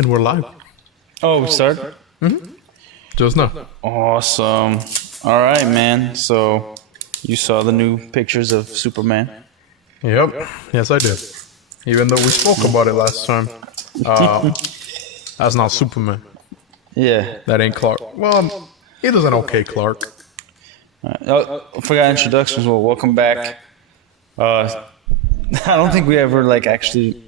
And we're live. Oh, we started? Just now. Awesome. All right, man. So you saw the new pictures of Superman. Yep. Yes, I did. Even though we spoke about it last time. That's not Superman. Yeah. That ain't Clark. Well, he does an okay Clark. Oh, I forgot introductions. Well, welcome back. I don't think we ever actually.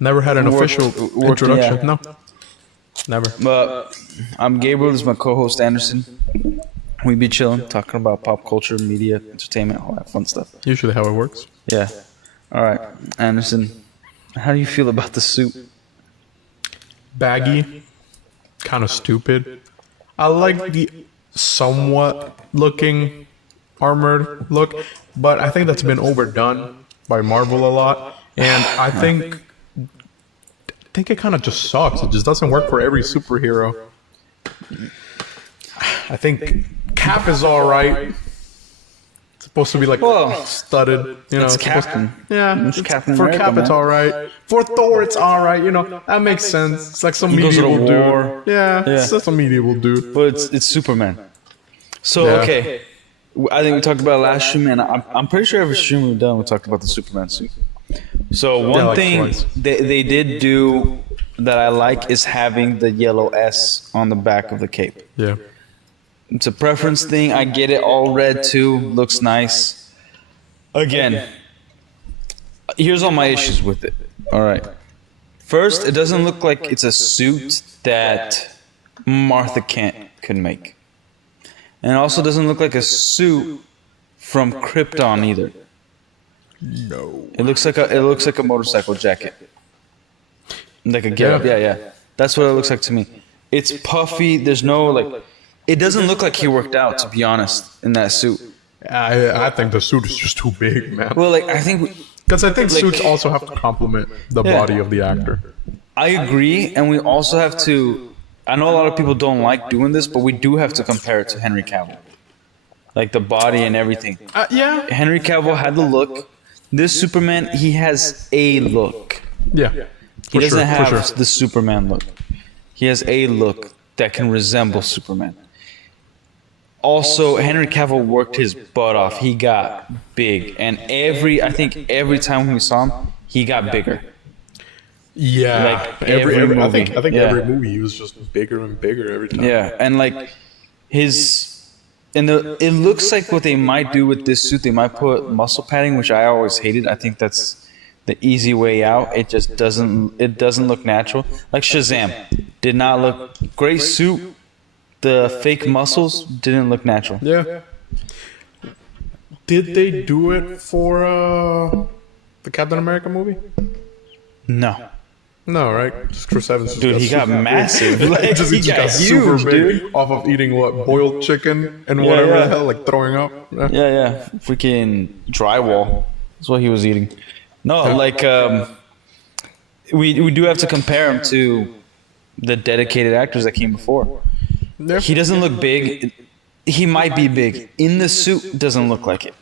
Never had an official introduction. yeah. No. Never. But I'm Gabriel. This is my co-host Anderson. We be chilling, talking about pop culture, media, entertainment, all that fun stuff. Usually how it works. Yeah. All right, Anderson. How do you feel about the suit? Baggy. Kind of stupid. I like the somewhat looking armored look, but I think that's been overdone by Marvel a lot. And I think it kind of just sucks. It just doesn't work for every superhero. I think Cap is all right. It's supposed to be studded, you know. It's supposed Captain. It's Captain for America, Cap, it's man. all right. For Thor, it's all right. You know, that makes sense. It's like some He goes to the medieval war. dude. Yeah, it's just a medieval dude. But it's Superman. So, Yeah. okay. I think we talked about it last stream, and I'm pretty sure every stream we've done, we talked about the Superman suit. So, one like thing twice. they did do that I like is having the yellow S on the back of the cape. Yeah. It's a preference thing. I get it. All red, too. Looks nice. Again, here's all my issues with it. All right. First, it doesn't look like it's a suit that Martha Kent could make. And it also doesn't look like a suit from Krypton either. No. It looks like a motorcycle jacket. Like a getup. Yeah. Yeah. That's what it looks like to me. It's puffy. There's no it doesn't look like he worked out, to be honest, in that suit. I think the suit is just too big, man. Well, I think Because I think suits also have to complement the Yeah. body of the actor. I agree, and we also have to. I know a lot of people don't like doing this, but we do have to compare it to Henry Cavill, like the body and everything. Yeah. Henry Cavill had the look. This Superman, he has a look. Yeah. He doesn't have For sure. the Superman look. He has a look that can resemble Superman. Also, Henry Cavill worked his butt off. He got big, and I think every time we saw him, he got bigger. Yeah. Like, every I think movie. Yeah. every movie he was just bigger and bigger every time. Yeah, and it looks like what they might do with this suit. They might put muscle padding, which I always hated. I think that's the easy way out. It just doesn't look natural. Like Shazam, did not look great suit. The fake muscles didn't look natural. Yeah. Did they do it for the Captain America movie? No, No, right? Just Chris Evans. just dude, he got super massive. big. Like, Just- he just got super huge, big dude. off of eating boiled chicken and whatever yeah. the hell, throwing up. Yeah, freaking drywall. That's what he was eating. No, we do have to compare him to the dedicated actors that came before. Yeah. He doesn't look big. He might be big. In the suit, doesn't look like it.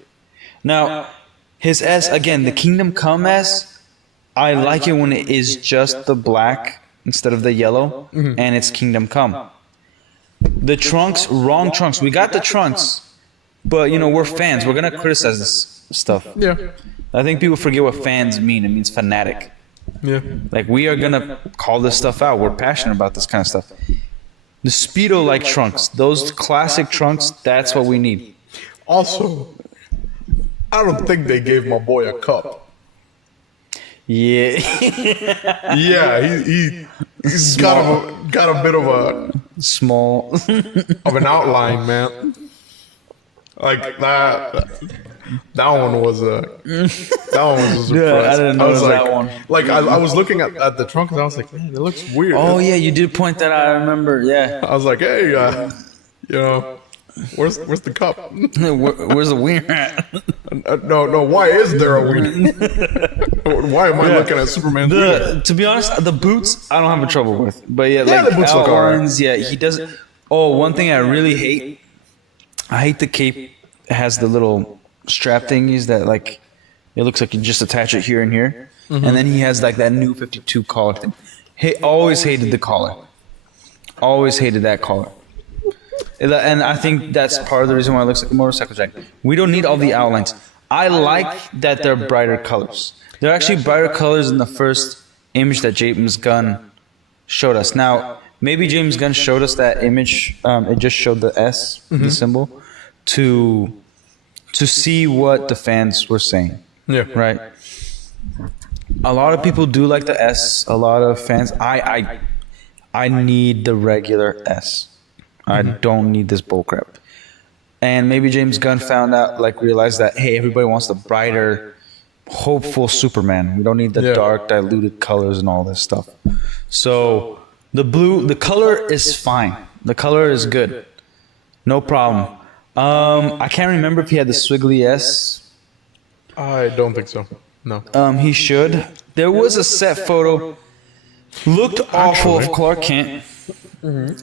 Now, his S, again, the Kingdom Come S, I like it when it is just the black instead of the yellow, and it's Kingdom Come. The trunks, wrong trunks. We got the trunks, but, we're fans. We're going to criticize this stuff. Yeah. I think people forget what fans mean. It means fanatic. Yeah. We are going to call this stuff out. We're passionate about this kind of stuff. The Speedo-like trunks, those classic trunks, that's what we need. Also, I don't think they gave my boy a cup. Yeah. Yeah, he's got a bit of Small. an outline, man. Like that one was a surprise. Yeah, I didn't was notice that one. I was looking at the trunk and I was like, man, it looks weird. Oh, yeah, you did point that out. I remember. Yeah. I was like, hey, where's the cup? Where's the wiener at? No, why is there a wiener? Why am I looking at Superman's wiener? To be honest, the boots, I don't have a trouble with. But yeah, the boots look alright. outlines, yeah, he doesn't. Oh, one thing I really hate, I hate the cape has the little strap thingies that it looks like you just attach it here and here. And then he has that new 52 collar thing. always hated the collar. Always hated that collar. And I think that's part of the reason why it looks like a motorcycle jacket. We don't need all the outlines. I like that they're brighter colors. They're actually brighter colors in the first image that James Gunn showed us. Now, maybe James Gunn showed us that image. It just showed the S, the symbol, to see what the fans were saying. Yeah. Right. A lot of people do like the S. A lot of fans. I need the regular S. I don't need this bullcrap. And maybe James Gunn realized that, hey, everybody wants the brighter, hopeful Superman. We don't need the dark, diluted colors and all this stuff. So the color is fine. The color is good. No problem. I can't remember if he had the squiggly S. I don't think so. No. He should. There was a set photo. Looked awful of Clark Kent.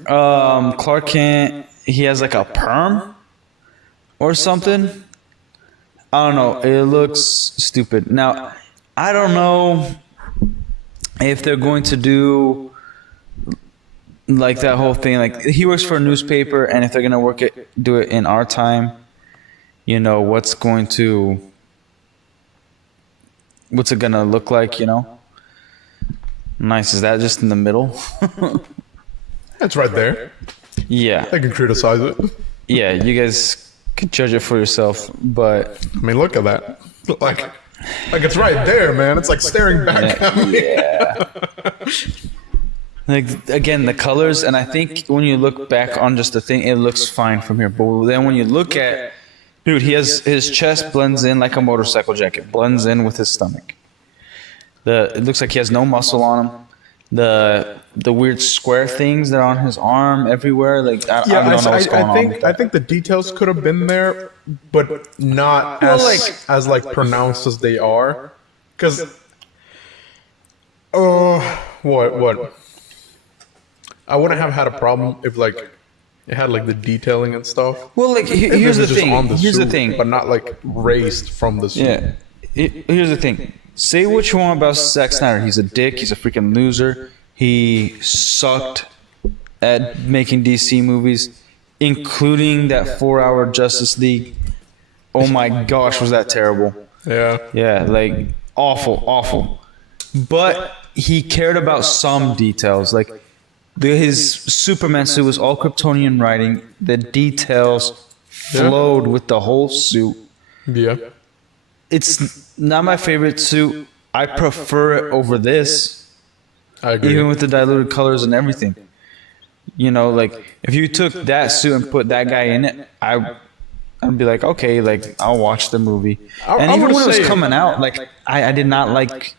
Clark Kent, he has like a perm or something. I don't know. It looks stupid. Now, I don't know if they're going to do like that whole thing. Like, he works for a newspaper, and if they're going to do it in our time, you know, what's it going to look like, you know? Nice. Is that just in the middle? It's right there. Yeah. I can criticize it. Yeah, you guys can judge it for yourself, but I mean, look at that. Like it's right there, man. It's like staring back at me. Yeah. Like, again, the colors, and I think when you look back on just the thing, it looks fine from here. But then when you look at, dude, his chest blends in like a motorcycle jacket, blends in with his stomach. It looks like he has no muscle on him. The weird square things that are on his arm everywhere, like I don't know what's going on. I think the details could have been there, but not as pronounced as they are. Because, what? I wouldn't have had a problem if like it had like the detailing and stuff. Well, like here's the thing. Here's the thing, but not like raised from the suit. Yeah. Here's the thing. Say what you want about Zack Snyder. He's a dick. He's a freaking loser. He sucked at making DC movies, including that 4-hour Justice League. Oh my gosh, was that terrible? Yeah. Yeah, like awful. But he cared about some details. Like his Superman suit was all Kryptonian writing. The details flowed with the whole suit. Yeah. It's not my favorite suit. I prefer it over this. I agree. Even with the diluted colors and everything. You know, like, if you took that suit and put that guy in it, I'd be like, okay, like, I'll watch the movie. And even when it was coming out, like, I did not like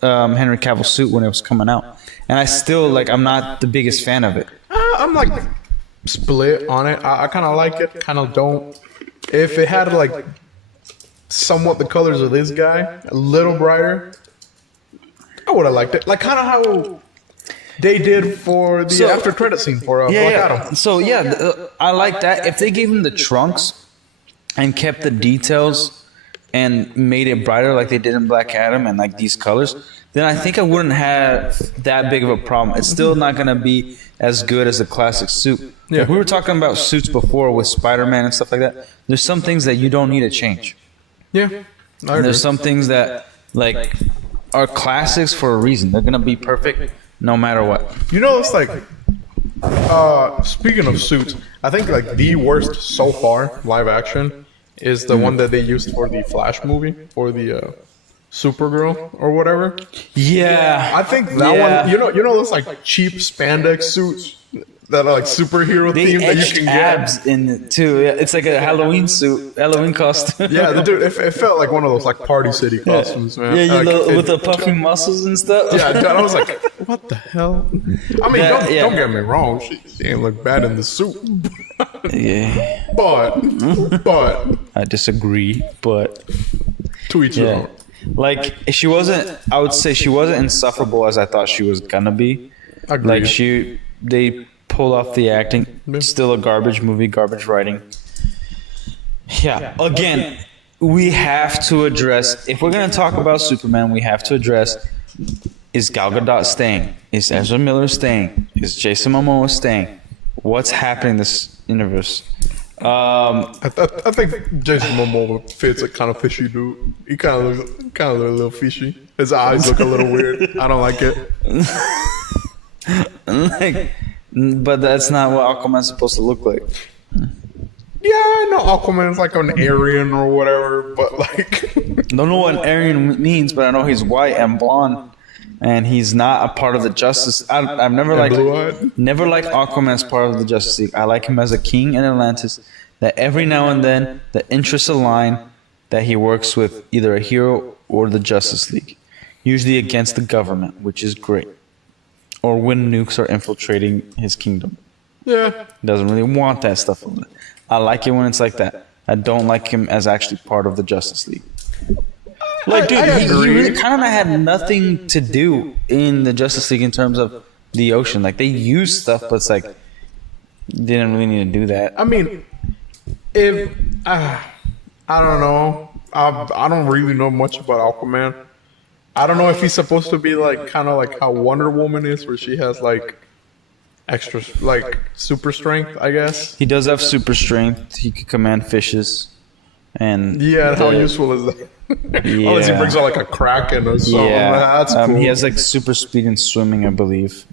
Henry Cavill's suit when it was coming out. And I still, like, I'm not the biggest fan of it. I'm, like, split on it. I kind of like it, kind of don't. If it had, like, somewhat the colors of this guy, a little brighter, I would have liked it. Like kind of how they did for the after credit scene for Black Adam. So I like that. If they gave him the trunks and kept the details and made it brighter like they did in Black Adam and like these colors, then I think I wouldn't have that big of a problem. It's still not going to be as good as the classic suit. Yeah. Like we were talking about suits before with Spider-Man and stuff like that. There's some things that you don't need to change. Yeah, and there's some things that like are classics for a reason. They're gonna be perfect no matter what. You know, it's like speaking of suits, I think like the worst so far live action is the one that they used for the Flash movie for the Supergirl or whatever. Yeah, I think that one. You know those like cheap spandex suits that are like superhero themed that you can abs in it too. Yeah, it's like a Halloween suit, Halloween costume. Yeah, dude, it felt like one of those like Party City costumes, man. Yeah, with the puffing muscles and stuff. Yeah, I was like, what the hell? I mean, don't get me wrong, she didn't look bad in the suit. Yeah, but I disagree. But to each their own. Like I would say she wasn't insufferable as I thought she was gonna be. Agreed. Like they pulled off the acting. Still a garbage movie, garbage writing. Yeah. Again, we have to address, if we're going to talk about Superman, we have to address Is Gal Gadot staying? Is Ezra Miller staying? Is Jason Momoa staying? What's happening in this universe? I think Jason Momoa fits a kind of fishy dude. He kind of looks a little fishy. His eyes look a little weird. I don't like it. Like, but that's not what Aquaman's supposed to look like. Yeah, I know Aquaman's like an Aryan or whatever, but like, Don't know what an Aryan means, but I know he's white and blonde, and he's not a part of the Justice. I've never blue-eyed? never liked Aquaman as part of the Justice League. I like him as a king in Atlantis. That every now and then the interests align, that he works with either a hero or the Justice League, usually against the government, which is great. Or when nukes are infiltrating his kingdom. yeah. Doesn't really want that stuff. I like it when it's like that. I don't like him as actually part of the Justice League. Like, dude, I he agree. really kind of had nothing to do in the Justice League in terms of the ocean. Like, they used stuff, but it's like, didn't really need to do that. I mean, if I don't know, I don't really know much about Aquaman. I don't know if he's supposed to be like kind of like how Wonder Woman is, where she has like extra like super strength, I guess. He does have super strength. He can command fishes. And Yeah, how useful is that? Unless he Yeah. brings out like a kraken or something. yeah, That's cool. he has like super speed in swimming, I believe.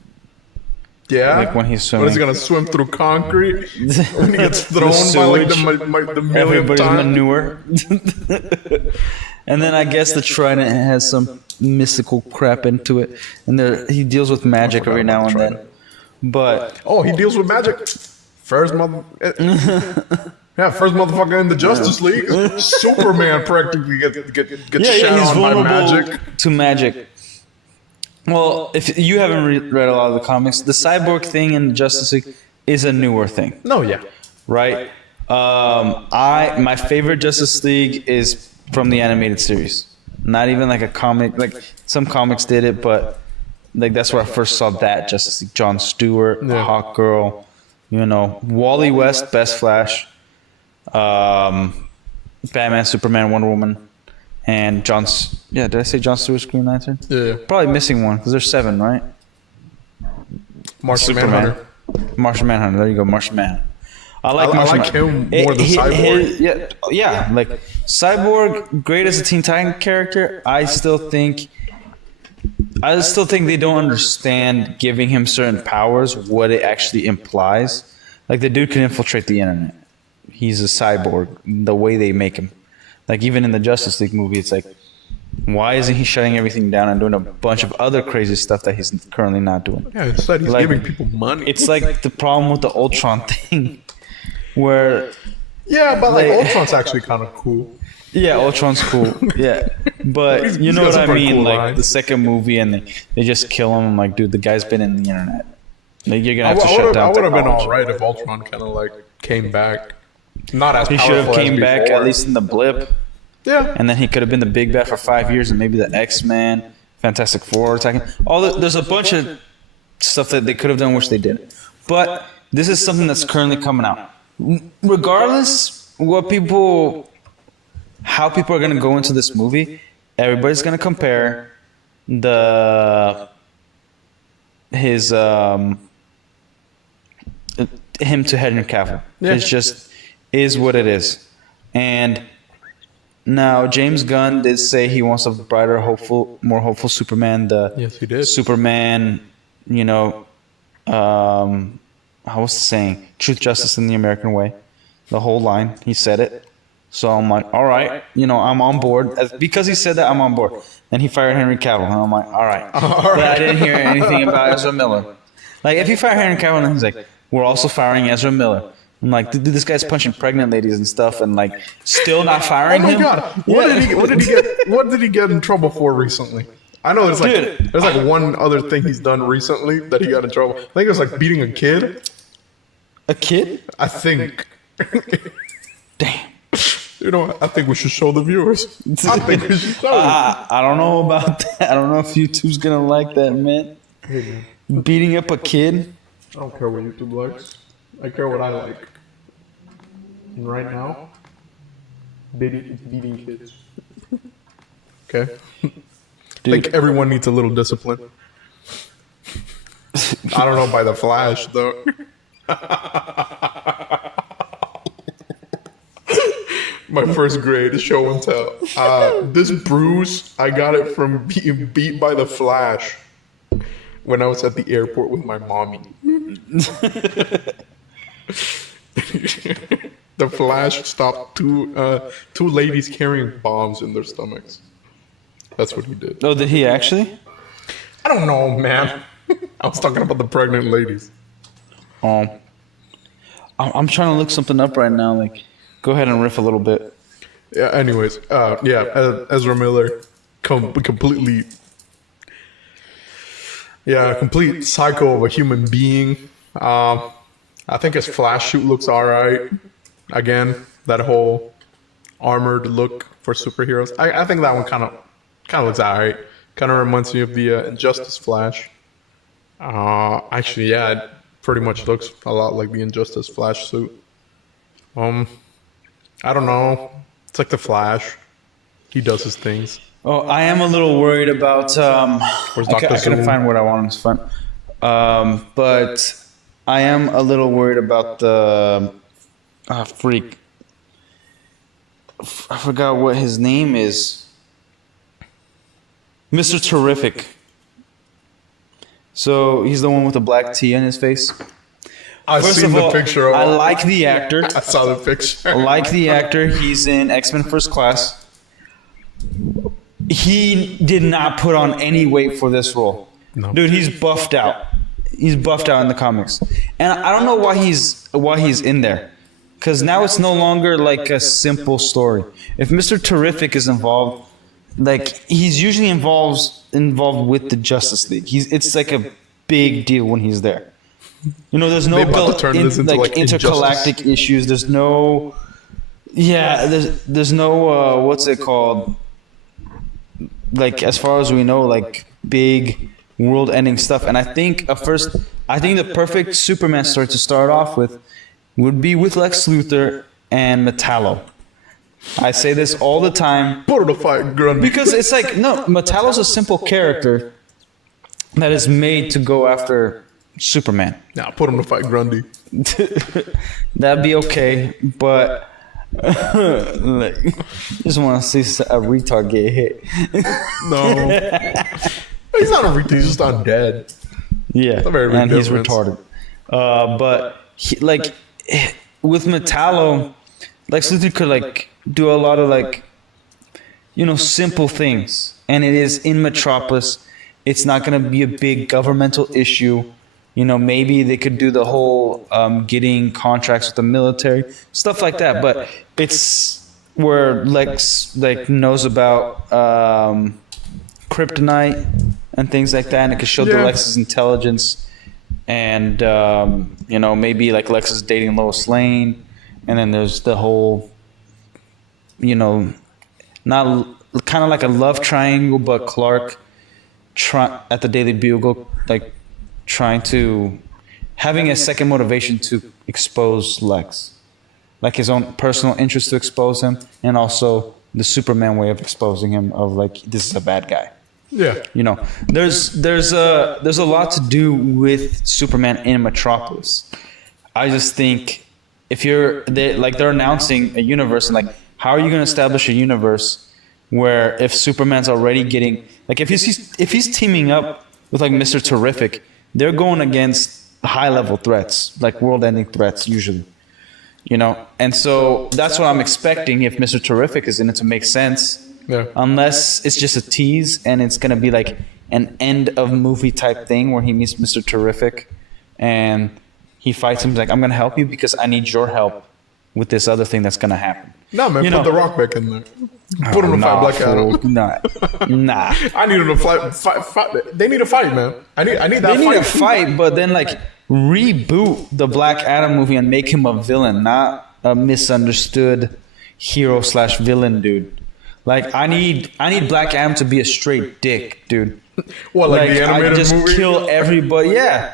yeah. like when he's What is he swimming. gonna swim through concrete when he gets thrown by like the millionth Everybody's time? manure. And then I guess the Trident has some mystical crap into it, and he deals with magic forgot every about now the and then. Trident. But Oh, he deals with magic. First first motherfucker in the Justice League. Superman practically gets shot he's on by vulnerable magic. to magic. Well, if you haven't read a lot of the comics, the cyborg thing in Justice League is a newer thing, No, yeah. right? My favorite Justice League is from the animated series. Not even like a comic. Like some comics did it, but like that's where I first saw that Justice League. John Stewart, Yeah. Hawkgirl, Wally West, Best Flash, Batman, Superman, Wonder Woman, and did I say John Stewart's Green Lantern? Yeah. Probably missing one because there's 7, right? Martian Superman. Manhunter. Martian Manhunter. There you go, Martian Manhunter. I like I Martian like Manhunter. him more than Cyborg. Yeah, like Cyborg, great as a Teen Titan character. I still think they don't understand giving him certain powers, what it actually implies. Like the dude can infiltrate the internet. He's a cyborg. The way they make him, like even in the Justice League movie, it's like, why isn't he shutting everything down and doing a bunch of other crazy stuff that he's currently not doing? Yeah, instead he's Like, giving people money. It's like the problem with the Ultron thing, where Yeah, but like like- Ultron's actually kind of cool. yeah, Ultron's cool, yeah, but He's you know got what some I pretty mean? cool Like lines. the second movie, and they just kill him. I'm like, dude, the guy's been in the internet. Like you're gonna I have to shut would down. have been technology. all right if Ultron kind of like came back. Not as He should powerful have as came back before. at least in the blip, Yeah. and then he could have been the big bad for 5 years, and maybe the X-Men, Fantastic Four attacking. There's a bunch of stuff that they could have done, which they didn't. But this is something that's currently coming out. Regardless how people are going to go into this movie, everybody's going to compare him to Henry Cavill. Yeah. It's just is what it is. And now James Gunn did say he wants a brighter, more hopeful Superman. Yes, he did. Superman, how was the saying? Truth, justice, in the American way. The whole line. He said it. So I'm like, all right, I'm on board. Because he said that, I'm on board. Then he fired Henry Cavill, and I'm like, all right. But I didn't hear anything about Ezra Miller. Like, if you fire Henry Cavill, then he's like, we're also firing Ezra Miller. I'm like, dude, this guy's punching pregnant ladies and stuff, and like, still not Oh firing my him. god! What did he get in trouble for recently? I know there's like one other thing he's done recently that he got in trouble. I think it was like beating a kid. A kid? I think. Damn. I think we should show the viewers. I think we should show them. I don't know about that. I don't know if YouTube's gonna like that, man. Beating up a kid. I don't care what YouTube likes. I care what I like. And right now, beating kids. Okay. think everyone needs a little discipline. I don't know by the Flash though. My first grade show and tell. This bruise, I got it from being beat by the Flash when I was at the airport with my mommy. The Flash stopped two ladies carrying bombs in their stomachs. That's what he did. Oh, did he actually? I don't know, man. I was talking about the pregnant ladies. I'm trying to look something up right now. Like, go ahead and riff a little bit. Yeah. Anyways, Ezra Miller, completely, complete psycho of a human being. I think his Flash suit looks alright. Again, that whole armored look for superheroes. I think that one kind of looks alright. Kind of reminds me of the Injustice Flash. Actually, yeah, it pretty much looks a lot like the Injustice Flash suit. I don't know. It's like the Flash. He does his things. Oh, I am a little worried about. Where's I Dr. couldn't Zoom? find what I wanted to find. But I am a little worried about the freak. I forgot what his name is. Mr. Terrific. So he's the one with the black T on his face. I've First seen of the all, picture. I like the actor. I saw the picture. I like the actor. He's in X-Men First Class. He did not put on any weight for this role. No. Dude, he's buffed out. He's buffed out in the comics. And I don't know why he's in there. Because now it's no longer like a simple story. If Mr. Terrific is involved, like he's usually involved with the Justice League. It's like a big deal when he's there. You know, there's no They about to turn this into, like, intergalactic Injustice. issues. There's no, there's no what's it called? Like as far as we know, like big world-ending stuff. And I think the perfect Superman story to start off with would be with Lex Luthor and Metallo. I say this all the time. Put him to fight Grundy. Because it's like, no, Metallo's a simple character that is made to go after Superman. Nah, put him to fight Grundy. That'd be okay, but like, just want to see a retard get hit. No. He's not a retard. He's just undead. Yeah, a very big and he's difference. retarded. But with Metallo, Lex Luthor could like do a lot of like, simple things, and it is in Metropolis. It's not going to be a big governmental issue. Maybe they could do the whole getting contracts with the military, stuff like that. But it's where Lex knows about kryptonite and things like that, and it could show the Yeah. Lex's intelligence. And maybe like Lex is dating Lois Lane, and then there's the whole, not kind of like a love triangle, but Clark at the Daily Bugle, like trying to having a second motivation to expose Lex, like his own personal interest to expose him, and also the Superman way of exposing him of like, this is a bad guy. Yeah. There's a lot to do with Superman in Metropolis. I just think if they're announcing a universe, and like, how are you going to establish a universe where if Superman's already getting, like, if he's teaming up with like Mr. Terrific, they're going against high level threats, like world ending threats usually. And so that's what I'm expecting if Mr. Terrific is in it to make sense. Yeah. Unless it's just a tease and it's going to be like an end of movie type thing where he meets Mr. Terrific and he fights him. He's like, I'm going to help you because I need your help with this other thing that's going to happen. No, man, put The Rock back in there. Put him to fight Black Adam. Nah. I need him to fight. They need a fight, man. I need that They need fight. a fight, but then like reboot the Black Adam movie and make him a villain, not a misunderstood hero/villain dude. Like I need Black Adam to be a straight dick, dude. What, like the I animated just movie? kill everybody. Yeah,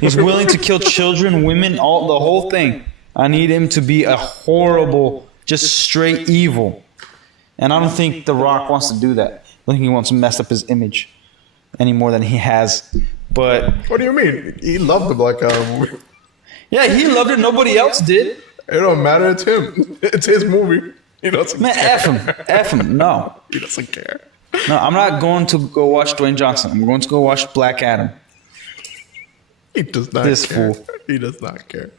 he's willing to kill children, women, the whole thing. I need him to be a horrible, just straight evil. And I don't think The Rock wants to do that. I think he wants to mess up his image any more than he has. But What do you mean? He loved the Black Adam movie. yeah, he loved it. Nobody else did. It don't matter. It's him. It's his movie. He doesn't Man, care. F him. F him. No. He doesn't care. No, I'm not going to go watch Dwayne Johnson. I'm going to go watch Black Adam. He does not This care. fool. He does not care.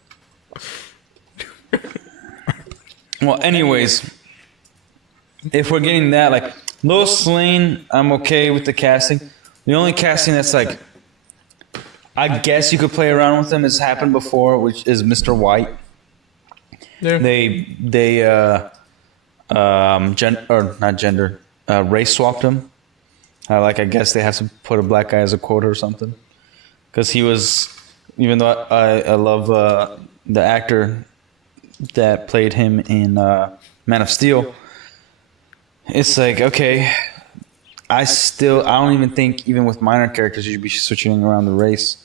Well, anyways, if we're getting that, like, Lois Lane, I'm okay with the casting. The only casting that's like, I guess you could play around with him has happened before, which is Mr. White. Yeah. Race swapped him. I guess they have to put a black guy as a quota or something. Because he was, even though I love the actor that played him in Man of Steel, it's like, okay, I don't even think, even with minor characters, you should be switching around the race.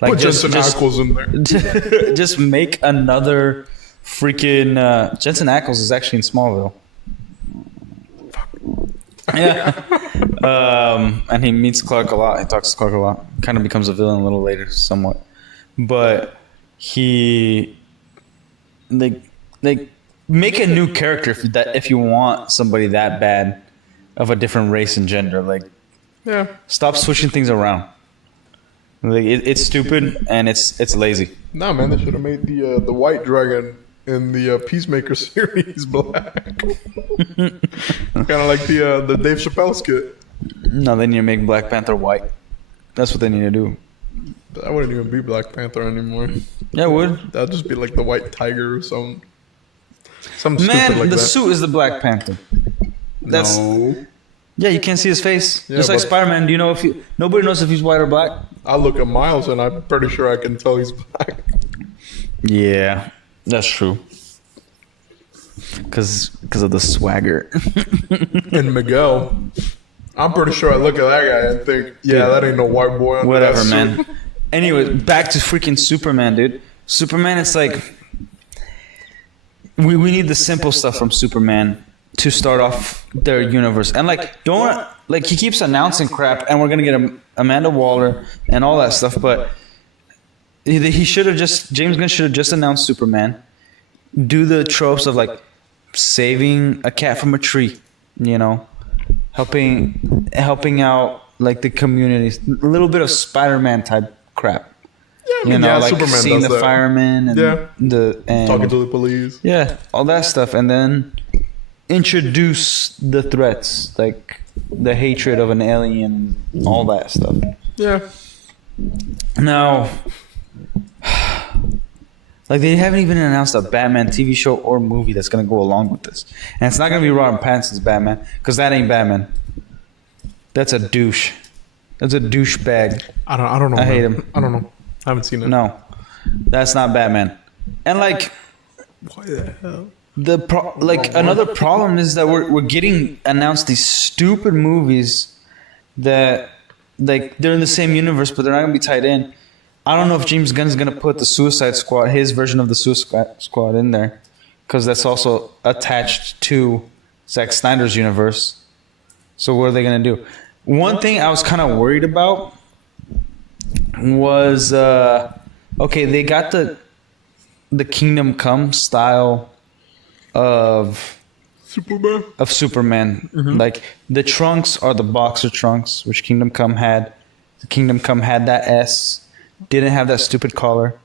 Like, Put Jensen Ackles in there. just make another freaking Jensen Ackles is actually in Smallville. Yeah. And he meets Clark a lot. He talks to Clark a lot. Kind of becomes a villain a little later, somewhat. But he like make a new character if you want somebody that bad of a different race and gender. Like, Yeah. stop switching things around. Like, it's stupid and it's lazy. Nah, man, they should have made the White Dragon in the Peacemaker series black. Kind of like the Dave Chappelle skit. No, they need to make Black Panther white. That's what they need to do. That wouldn't even be Black Panther anymore. Yeah, it would. That'd just be like the White Tiger or something. Something Man, stupid like the that. suit is the Black Panther. That's No. yeah. You can't see his face. Yeah, Just like but- Spider-Man. Do you know nobody knows if he's white or black? I look at Miles and I'm pretty sure I can tell he's black. Yeah, that's true. Because of the swagger. And Miguel, I'm pretty sure I look at that guy and think, yeah, that ain't no white boy. Under Whatever, that suit. man. Anyway, back to freaking Superman, dude. Superman, it's like we need the simple stuff from Superman to start off their universe. And he keeps announcing crap, and we're gonna get Amanda Waller and all that stuff, but he should have James Gunn should have just announced Superman. Do the tropes of like saving a cat from a tree, helping out like the communities, a little bit of Spider-Man type crap. Yeah, I mean, Like Superman seeing does the that. firemen and Yeah. Talking to the police. yeah, all that stuff, and then introduce the threats, like the hatred of an alien, all that stuff. Yeah. Now, like they haven't even announced a Batman TV show or movie that's gonna go along with this, and it's not gonna be Robert Pattinson's Batman because that ain't Batman. That's a douche. That's a douchebag. I don't know. I hate man. him. I don't know. I haven't seen it. No, that's not Batman. And like Why the hell? another problem is that we're getting announced these stupid movies that like they're in the same universe but they're not gonna be tied in. I don't know if James Gunn is gonna put the Suicide Squad, his version of the Suicide Squad, in there because that's also attached to Zack Snyder's universe. So what are they gonna do? One thing I was kind of worried about was okay, they got the Kingdom Come style of Superman. Like the trunks are the boxer trunks, which Kingdom Come had. The Kingdom Come had that S, didn't have that stupid collar.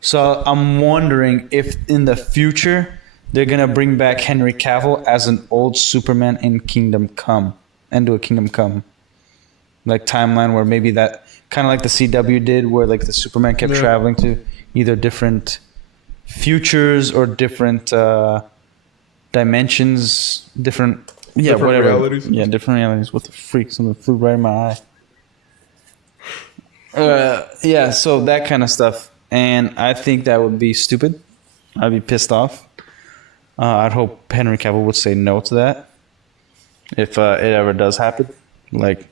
So I'm wondering if in the future they're gonna bring back Henry Cavill as an old Superman in Kingdom Come and do a Kingdom Come like timeline where maybe that kind of like the CW did, where like the Superman kept traveling to either different futures or different dimensions, different whatever realities. Yeah, different realities. What the freak? Something flew right in my eye. Yeah, so that kind of stuff, and I think that would be stupid. I'd be pissed off. I'd hope Henry Cavill would say no to that if it ever does happen. Like,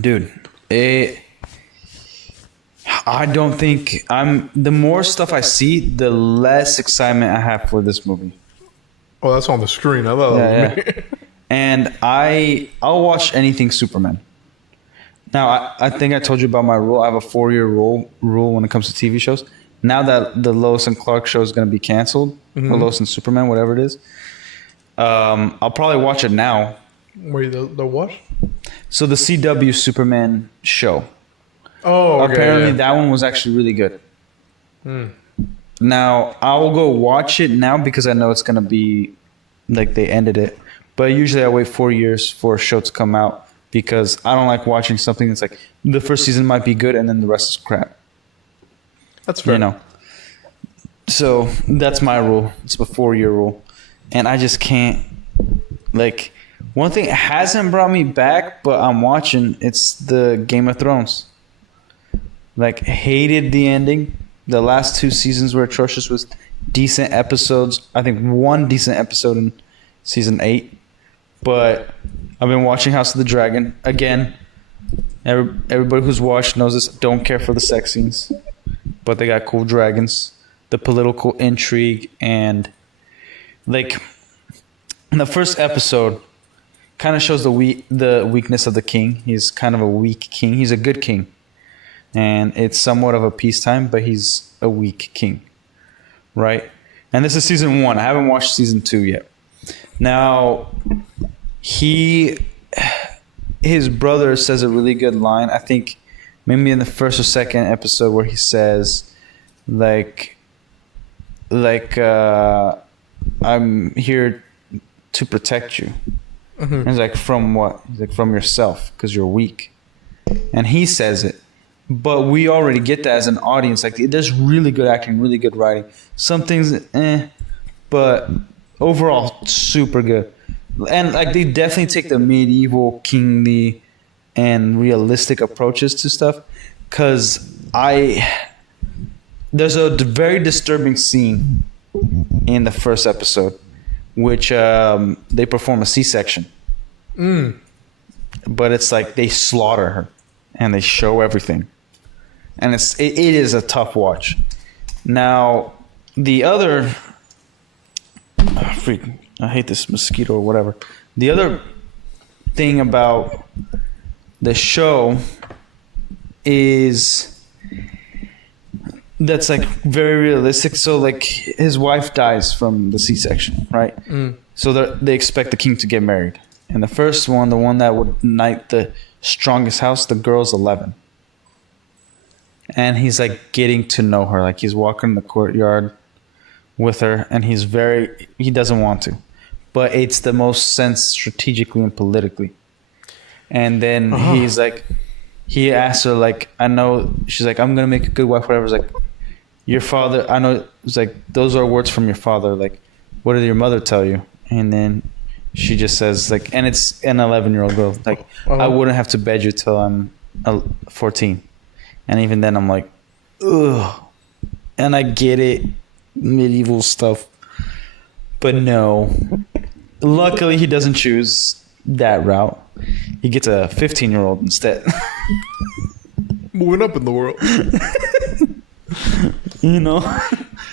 dude, I don't think the more stuff I see, the less excitement I have for this movie. Oh, that's on the screen. I thought. Yeah. And I'll watch anything Superman. Now I think I told you about my rule. I have a 4-year rule when it comes to TV shows. Now that the Lois and Clark show is going to be canceled, or Lois and Superman, whatever it is, I'll probably watch it now. Wait, the what? So the CW Superman show. Oh, okay, Apparently yeah. that one was actually really good. Now I'll go watch it now because I know it's gonna be like they ended it. But usually I wait 4 years for a show to come out because I don't like watching something that's like the first season might be good and then the rest is crap. That's fair. You know. So that's my rule. It's a 4-year rule, and I just can't like. One thing hasn't brought me back, but I'm watching. It's the Game of Thrones. Like, hated the ending. The last 2 seasons were atrocious with decent episodes. I think 1 decent episode in season 8. But I've been watching House of the Dragon. Again, everybody who's watched knows this. Don't care for the sex scenes. But they got cool dragons. The political intrigue. And, like, in the first episode, kind of shows the weakness of the king. He's kind of a weak king. He's a good king. And it's somewhat of a peacetime, but he's a weak king. Right? And this is season 1. I haven't watched season 2 yet. Now, his brother says a really good line. I think maybe in the first or second episode where he says, I'm here to protect you. And he's like, from what? He's like, from yourself, because you're weak. And he says it. But we already get that as an audience. Like, there's really good acting, really good writing. Some things, but overall, super good. And, like, they definitely take the medieval, kingly, and realistic approaches to stuff. Because there's a very disturbing scene in the first episode, which they perform a C-section. But it's like they slaughter her and they show everything. And it is a tough watch. Now, the other... I hate this mosquito or whatever. The other thing about the show is that's like very realistic. So like his wife dies from the C-section, right? So they expect the king to get married. And the first one, the one that would knight the strongest house, the girl's 11. And he's like getting to know her. Like he's walking in the courtyard with her and he doesn't want to. But it's the most sense strategically and politically. And then he's like, he asks her like, I know, she's like, I'm going to make a good wife, whatever. It's like, your father, I know, it's like, those are words from your father. Like, what did your mother tell you? And then she just says like, and it's an 11-year-old girl. Like, I wouldn't have to bed you till I'm 14. And even then I'm like, ugh. And I get it, medieval stuff. But no. Luckily, he doesn't choose that route. He gets a 15-year-old instead. Moving up in the world. You know?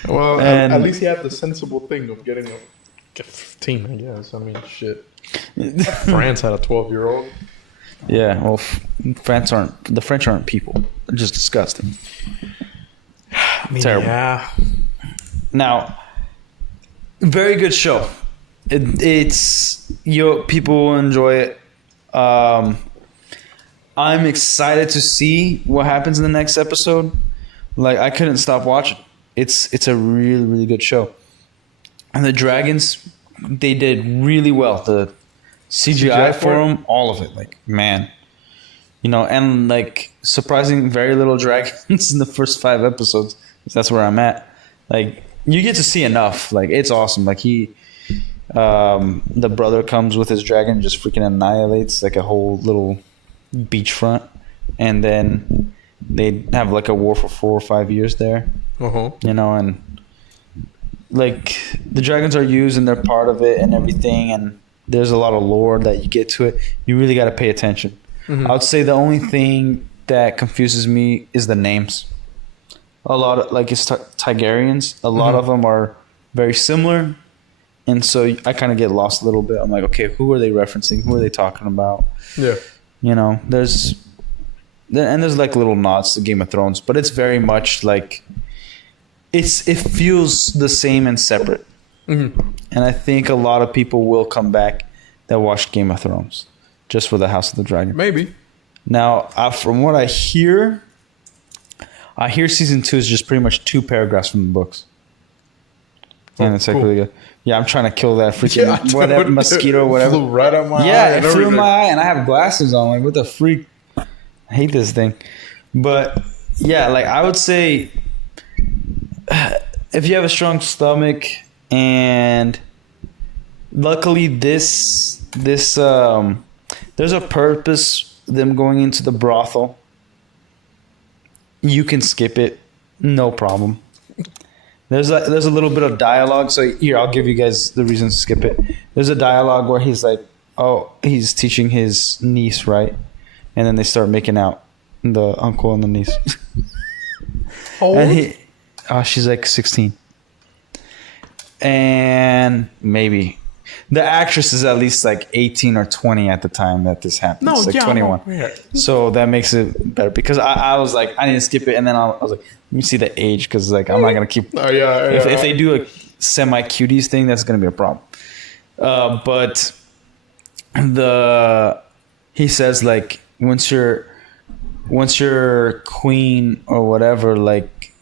Well, at least he had the sensible thing of getting a 15, I guess. I mean, shit. France had a 12-year-old. Yeah, well, the French aren't people. They're just disgusting. I mean, terrible. Yeah. Now, very good show. It's people will enjoy it. I'm excited to see what happens in the next episode. Like, I couldn't stop watching. It's a really, really good show. And the dragons, they did really well. The CGI for them, all of it. Like, man. You know, and like surprising very little dragons in the first 5 episodes. That's where I'm at. Like, you get to see enough. Like, it's awesome. Like, the brother comes with his dragon and just freaking annihilates like a whole little beachfront. And then they have like a war for 4 or 5 years there. You know, and like the dragons are used and they're part of it and everything. And there's a lot of lore that you get to it. You really got to pay attention. I would say the only thing that confuses me is the names. A lot of, like, it's Targaryens. A lot of them are very similar And so I kind of get lost a little bit. I'm like, okay, who are they referencing? Who are they talking about? Yeah. You know, there's like little nods to Game of Thrones, but it's very much like it feels the same and separate. Mm-hmm. And I think a lot of people will come back that watched Game of Thrones just for the House of the Dragon. Maybe. Now, from what I hear season 2 is just pretty much 2 paragraphs from the books. And it's like really good. Yeah, I'm trying to kill that freaking whatever mosquito or whatever. Flew right out my eye. Yeah, it and flew in everything. my eye, and I have glasses on. Like, what the freak? I hate this thing. But yeah, like I would say, if you have a strong stomach, and luckily there's a purpose them going into the brothel. You can skip it, no problem. There's a little bit of dialogue. So here, I'll give you guys the reason to skip it. There's a dialogue where he's like, oh, he's teaching his niece, right? And then they start making out, the uncle and the niece. How old? And she's like 16. And maybe. The actress is at least like 18 or 20 at the time that this happened. No, it's like yeah, 21. no, yeah. So that makes it better. Because I was like, I need to skip it. And then I was like, let me see the age. Because like, I'm not going to keep... Oh, yeah. If they do a semi-cuties thing, that's going to be a problem. But he says like, once you're queen or whatever, like,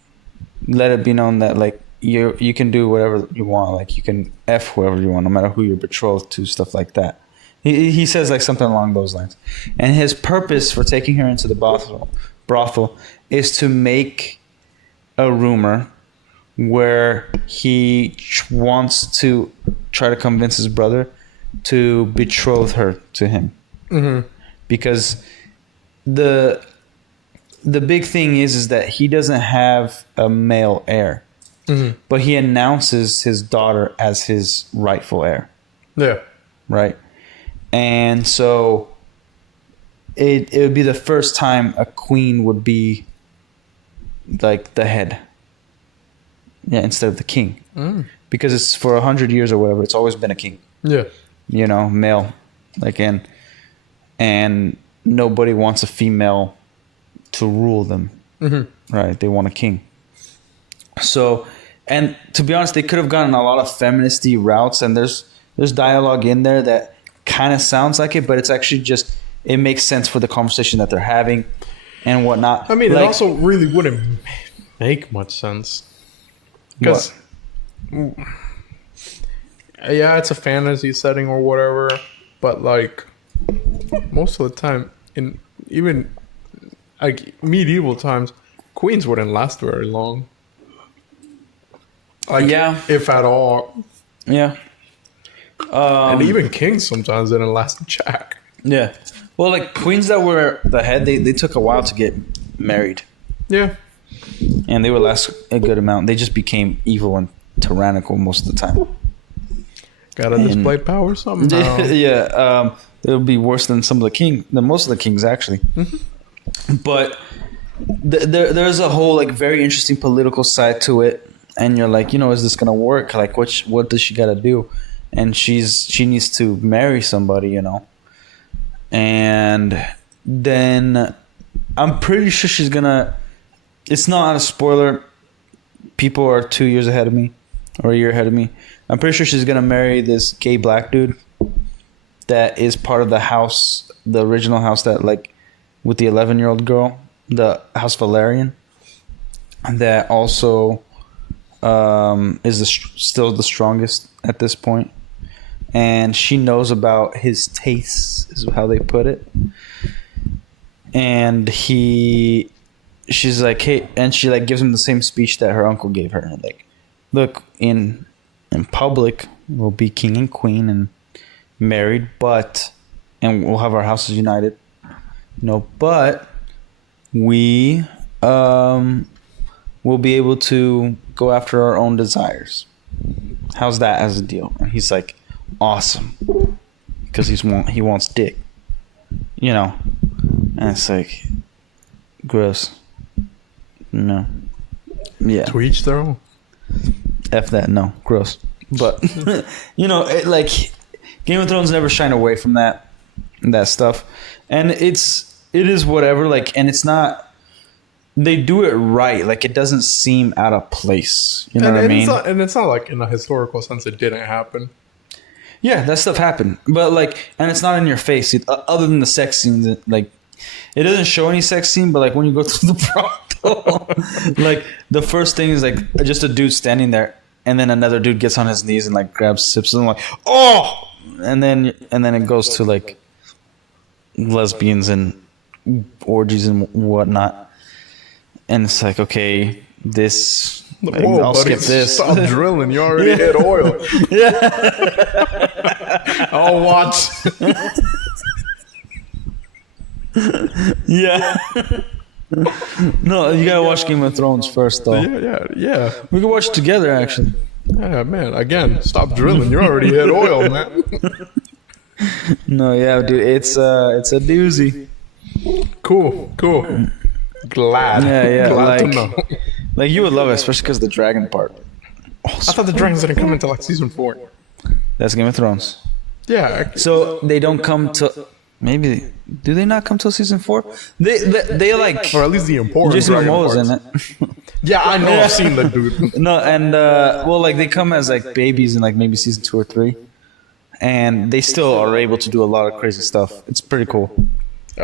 let it be known that like you can do whatever you want. Like you can F whoever you want, no matter who you're betrothed to, stuff like that. He says like something along those lines. And his purpose for taking her into the brothel is to make a rumor where he wants to try to convince his brother to betroth her to him. Mm-hmm. Because the big thing is that he doesn't have a male heir. Mm-hmm. But he announces his daughter as his rightful heir. Yeah. Right? And so it would be the first time a queen would be like the head. Yeah, instead of the king. Mm. Because it's for 100 years or whatever, it's always been a king. Yeah. You know, male. Like and nobody wants a female to rule them. Mm-hmm. Right? They want a king. So, and to be honest, they could have gone a lot of feministy routes, and there's dialogue in there that kind of sounds like it, but it's actually just, it makes sense for the conversation that they're having and whatnot. I mean, like, it also really wouldn't make much sense. Because, yeah, it's a fantasy setting or whatever, but like, most of the time, in even like medieval times, queens wouldn't last very long. Like, yeah. If at all. Yeah. And even kings sometimes didn't last a jack. Yeah. Well, like queens that were the head, they took a while to get married. Yeah. And they would last a good amount. They just became evil and tyrannical most of the time. Gotta display power somehow. Yeah. It would be worse than most of the kings actually. Mm-hmm. But there's a whole like very interesting political side to it. And you're like, is this gonna work? Like, what does she gotta do? And she needs to marry somebody, And then I'm pretty sure she's gonna. It's not a spoiler. People are 2 years ahead of me, or a year ahead of me. I'm pretty sure she's gonna marry this gay black dude that is part of the house, the original house that like with the 11-year-old girl, the House Valerian, that also. Is still the strongest at this point, and she knows about his tastes, is how they put it. And she's like, hey, and she like gives him the same speech that her uncle gave her. Like, look, in public, we'll be king and queen and married, and we'll have our houses united. But we we'll be able to go after our own desires. How's that as a deal? And he's like, awesome, because he wants dick, And it's like, gross. No. Yeah. To each their own. F that. No, gross. But like Game of Thrones never shine away from that stuff, and it is whatever. Like, and it's not. They do it right. Like, it doesn't seem out of place. You know what I mean? It's not like in a historical sense it didn't happen. Yeah, that stuff happened, but like, and it's not in your face. Other than the sex scenes, like, it doesn't show any sex scene. But like, when you go through the brothel, like, the first thing is like just a dude standing there, and then another dude gets on his knees and like grabs sips and like, oh, and then it goes to like lesbians and orgies and whatnot, and it's like, okay, this. Like, whoa, I'll buddy, skip this. Stop drilling. You already hit oil. I'll watch. Yeah. No, you gotta watch Game of Thrones first, though. Yeah. We can watch it together, actually. Yeah, man. Again, stop drilling. You already hit oil, man. No, yeah, dude, it's a doozy. Cool. Glad. Yeah. Glad to know. Like, you would love it, especially because of the dragon part. I thought the dragons didn't come until like season 4. That's Game of Thrones. Yeah. So they don't come to. Maybe do they not come till season 4? They like. Or at least the important Jason dragon Momoa's parts. in it. Yeah, I know. I've seen the dude. No, and well, like, they come as like babies in like maybe season 2 or 3, and they still are able to do a lot of crazy stuff. It's pretty cool.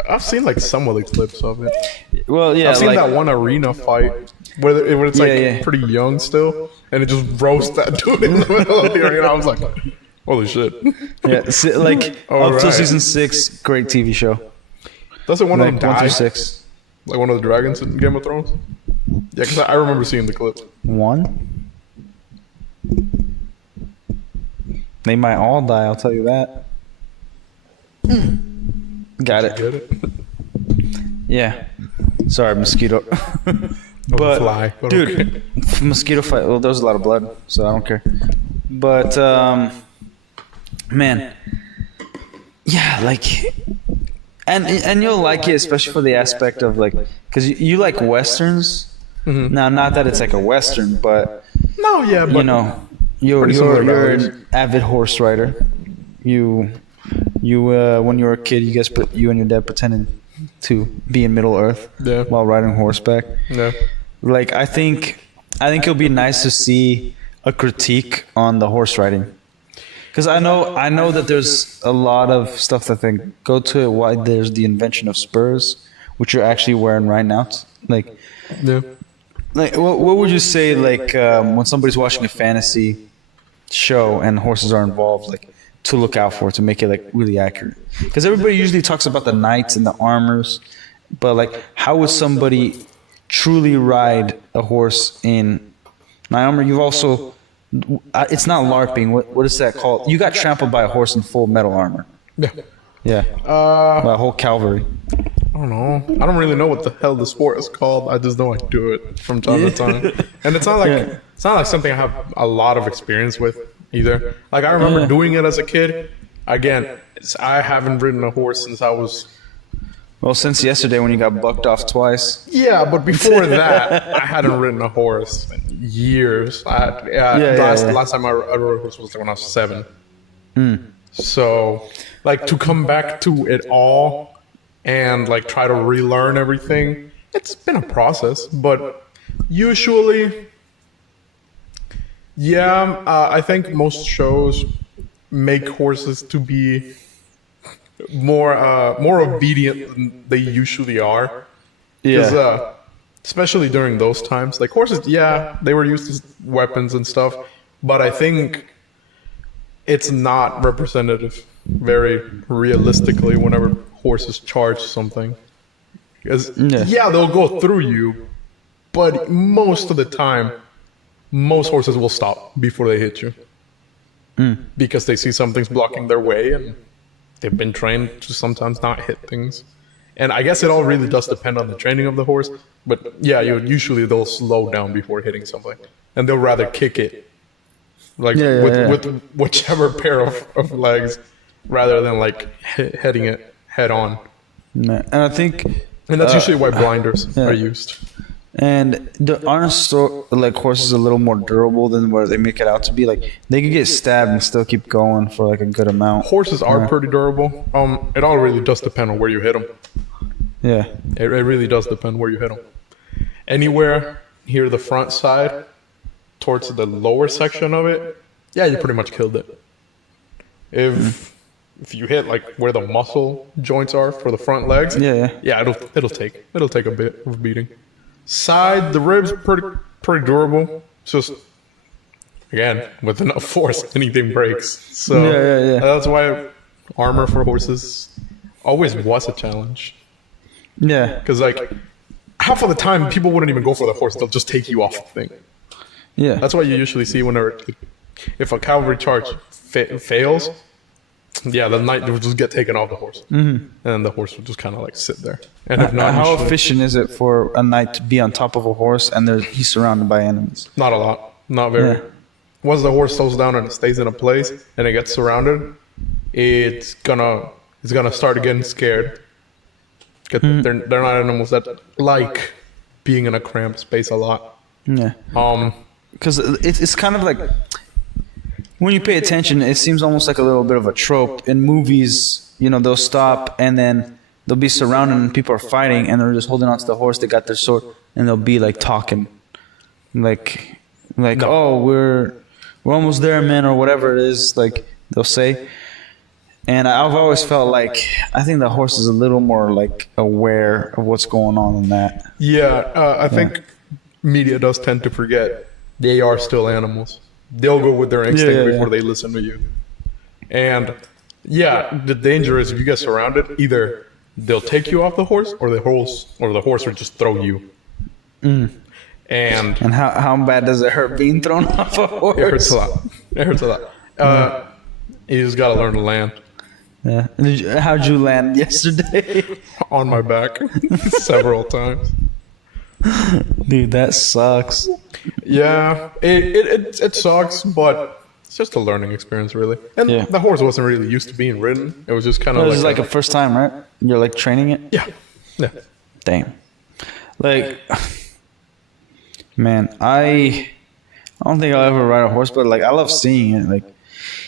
I've seen like some of the clips of it. Well, yeah, I've seen like, that one arena fight where it's like pretty young still, and it just roasts that dude in the middle of the arena. I was like, holy shit. Yeah, like up to season 6, great TV show. Doesn't one of Like them 1 through die? 6. Like one of the dragons in Game of Thrones? Yeah, because I remember seeing the clip. 1. They might all die. I'll tell you that. Got it. Get it? Yeah. Sorry, mosquito. But fly. But dude, okay. mosquito fight. Well, there's a lot of blood, so I don't care. But man, yeah, like, and you'll like it, especially for the aspect of like, because you like westerns. Mm-hmm. Now, not that it's like a western, but No, yeah, but you know, you're an avid horse rider. You when you were a kid, you and your dad pretended to be in Middle Earth while riding horseback. Yeah. Like, I think it'll be nice to see a critique on the horse riding, because I know that there's a lot of stuff that they go to it. Why there's the invention of spurs, which you're actually wearing right now. Like what would you say, like, when somebody's watching a fantasy show and horses are involved, like, to look out for to make it like really accurate? Because everybody usually talks about the knights and the armors, but like, how would somebody truly ride a horse in knight armor? You've also, it's not LARPing. What is that called? You got trampled by a horse in full metal armor. Yeah. By a whole cavalry. I don't know. I don't really know what the hell the sport is called. I just know I do it from time to time. And it's not like something I have a lot of experience with either. Like, I remember doing it as a kid. Again, I haven't ridden a horse since I was... Well, since yesterday when you got bucked off twice. Yeah, but before that, I hadn't ridden a horse in years. Last time I rode a horse was when I was 7. So, like, to come back to it all and like try to relearn everything, it's been a process. But usually, I think most shows make horses to be more obedient than they usually are. Yeah. Especially during those times, like, horses, they were used as weapons and stuff, but I think it's not representative very realistically whenever horses charge something. Because they'll go through you, but most of the time, most horses will stop before they hit you. Because they see something's blocking their way, and they've been trained to sometimes not hit things. And I guess it all really does depend on the training of the horse. But usually they'll slow down before hitting something, and they'll rather kick it, like with whichever pair of legs, rather than like hitting it head on. And I think, and that's usually why blinders are used. And aren't like horses a little more durable than what they make it out to be? Like they could get stabbed and still keep going for like a good amount. Horses are pretty durable. It all really does depend on where you hit them. Yeah. It really does depend where you hit them. Anywhere here, the front side, towards the lower section of it, yeah, you pretty much killed it. If you hit like where the muscle joints are for the front legs, yeah, it'll take a bit of beating. Side, the ribs pretty durable. It's just again with enough force, anything breaks. So that's why armor for horses always was a challenge. Yeah, because like half of the time people wouldn't even go for the horse; they'll just take you off the thing. Yeah, that's why you usually see whenever if a cavalry charge fails. Yeah, the knight will just get taken off the horse, and then the horse will just kind of like sit there. And if not, how efficient is it for a knight to be on top of a horse and he's surrounded by enemies? Not a lot, not very. Yeah. Once the horse slows down and it stays in a place and it gets surrounded, it's gonna start getting scared. They're not animals that like being in a cramped space a lot. Yeah. Because it's kind of like. When you pay attention, it seems almost like a little bit of a trope. In movies, you know, they'll stop and then they'll be surrounded and people are fighting and they're just holding onto the horse, they got their sword, and they'll be like talking. Like no. Oh, we're almost there, man, or whatever it is, like they'll say. And I've always felt like I think the horse is a little more like aware of what's going on than that. Yeah, I think media does tend to forget they are still animals. They'll go with their instinct before they listen to you. And yeah, the danger is if you get surrounded, either they'll take you off the horse or the horse will just throw you. And how bad does it hurt being thrown off a horse? It hurts a lot. It hurts a lot. You just gotta learn to land. Yeah. How'd you land yesterday? On my back several times. Dude, that sucks. Yeah, it sucks, but it's just a learning experience, really. And the horse wasn't really used to being ridden. It was just kind of like a first time, right? You're like training it? Yeah. Damn. Like, man, I don't think I'll ever ride a horse, but like I love seeing it.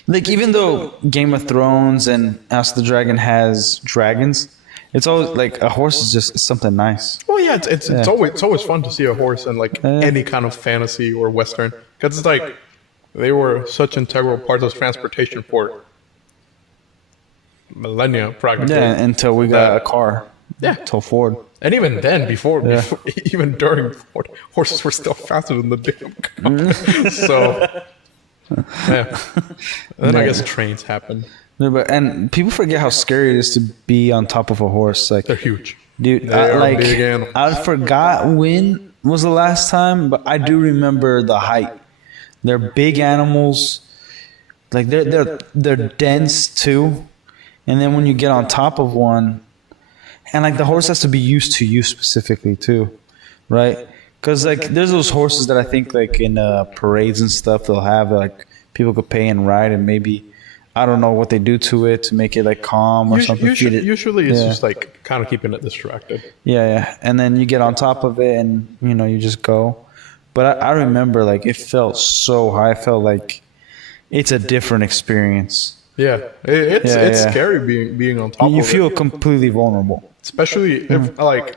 Like even though Game of Thrones and House of the Dragon has dragons, it's always like a horse is just something nice. Well, yeah, it's always fun to see a horse in like any kind of fantasy or western, because it's like they were such integral parts of transportation for millennia, practically. Yeah, until we got a car. Yeah, until Ford. And even then, before even during Ford, horses were still faster than the damn car. So, yeah. And then I guess trains happened. And people forget how scary it is to be on top of a horse. Like they're huge, dude. They are big animals. I forgot when was the last time, but I do remember the height. They're big animals. Like they're dense too. And then when you get on top of one, and like the horse has to be used to you specifically too, right? Because like there's those horses that I think like in parades and stuff they'll have like people could pay and ride, and maybe. I don't know what they do to it to make it like calm or something. Usually it's just like kind of keeping it distracted. Yeah. And then you get on top of it and, you know, you just go. But I remember like it felt so high. I felt like it's a different experience. Yeah. It's scary being on top of it. You feel completely vulnerable. Especially if like,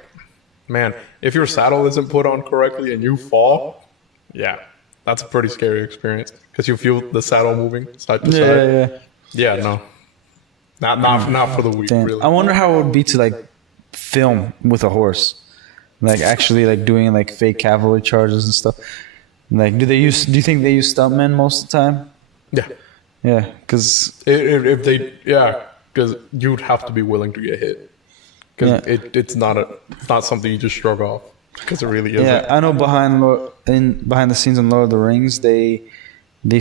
man, if your saddle isn't put on correctly and you fall, yeah. That's a pretty scary experience because you feel the saddle moving side to side. Yeah, no. Not for the weak, really. I wonder how it would be to like film with a horse. Like actually like doing like fake cavalry charges and stuff. Like do you think they use stuntmen most of the time? Yeah. Yeah, cuz because you'd have to be willing to get hit. Cuz it's not something you just shrug off. Because it really isn't. Yeah, I know behind the scenes in Lord of the Rings, they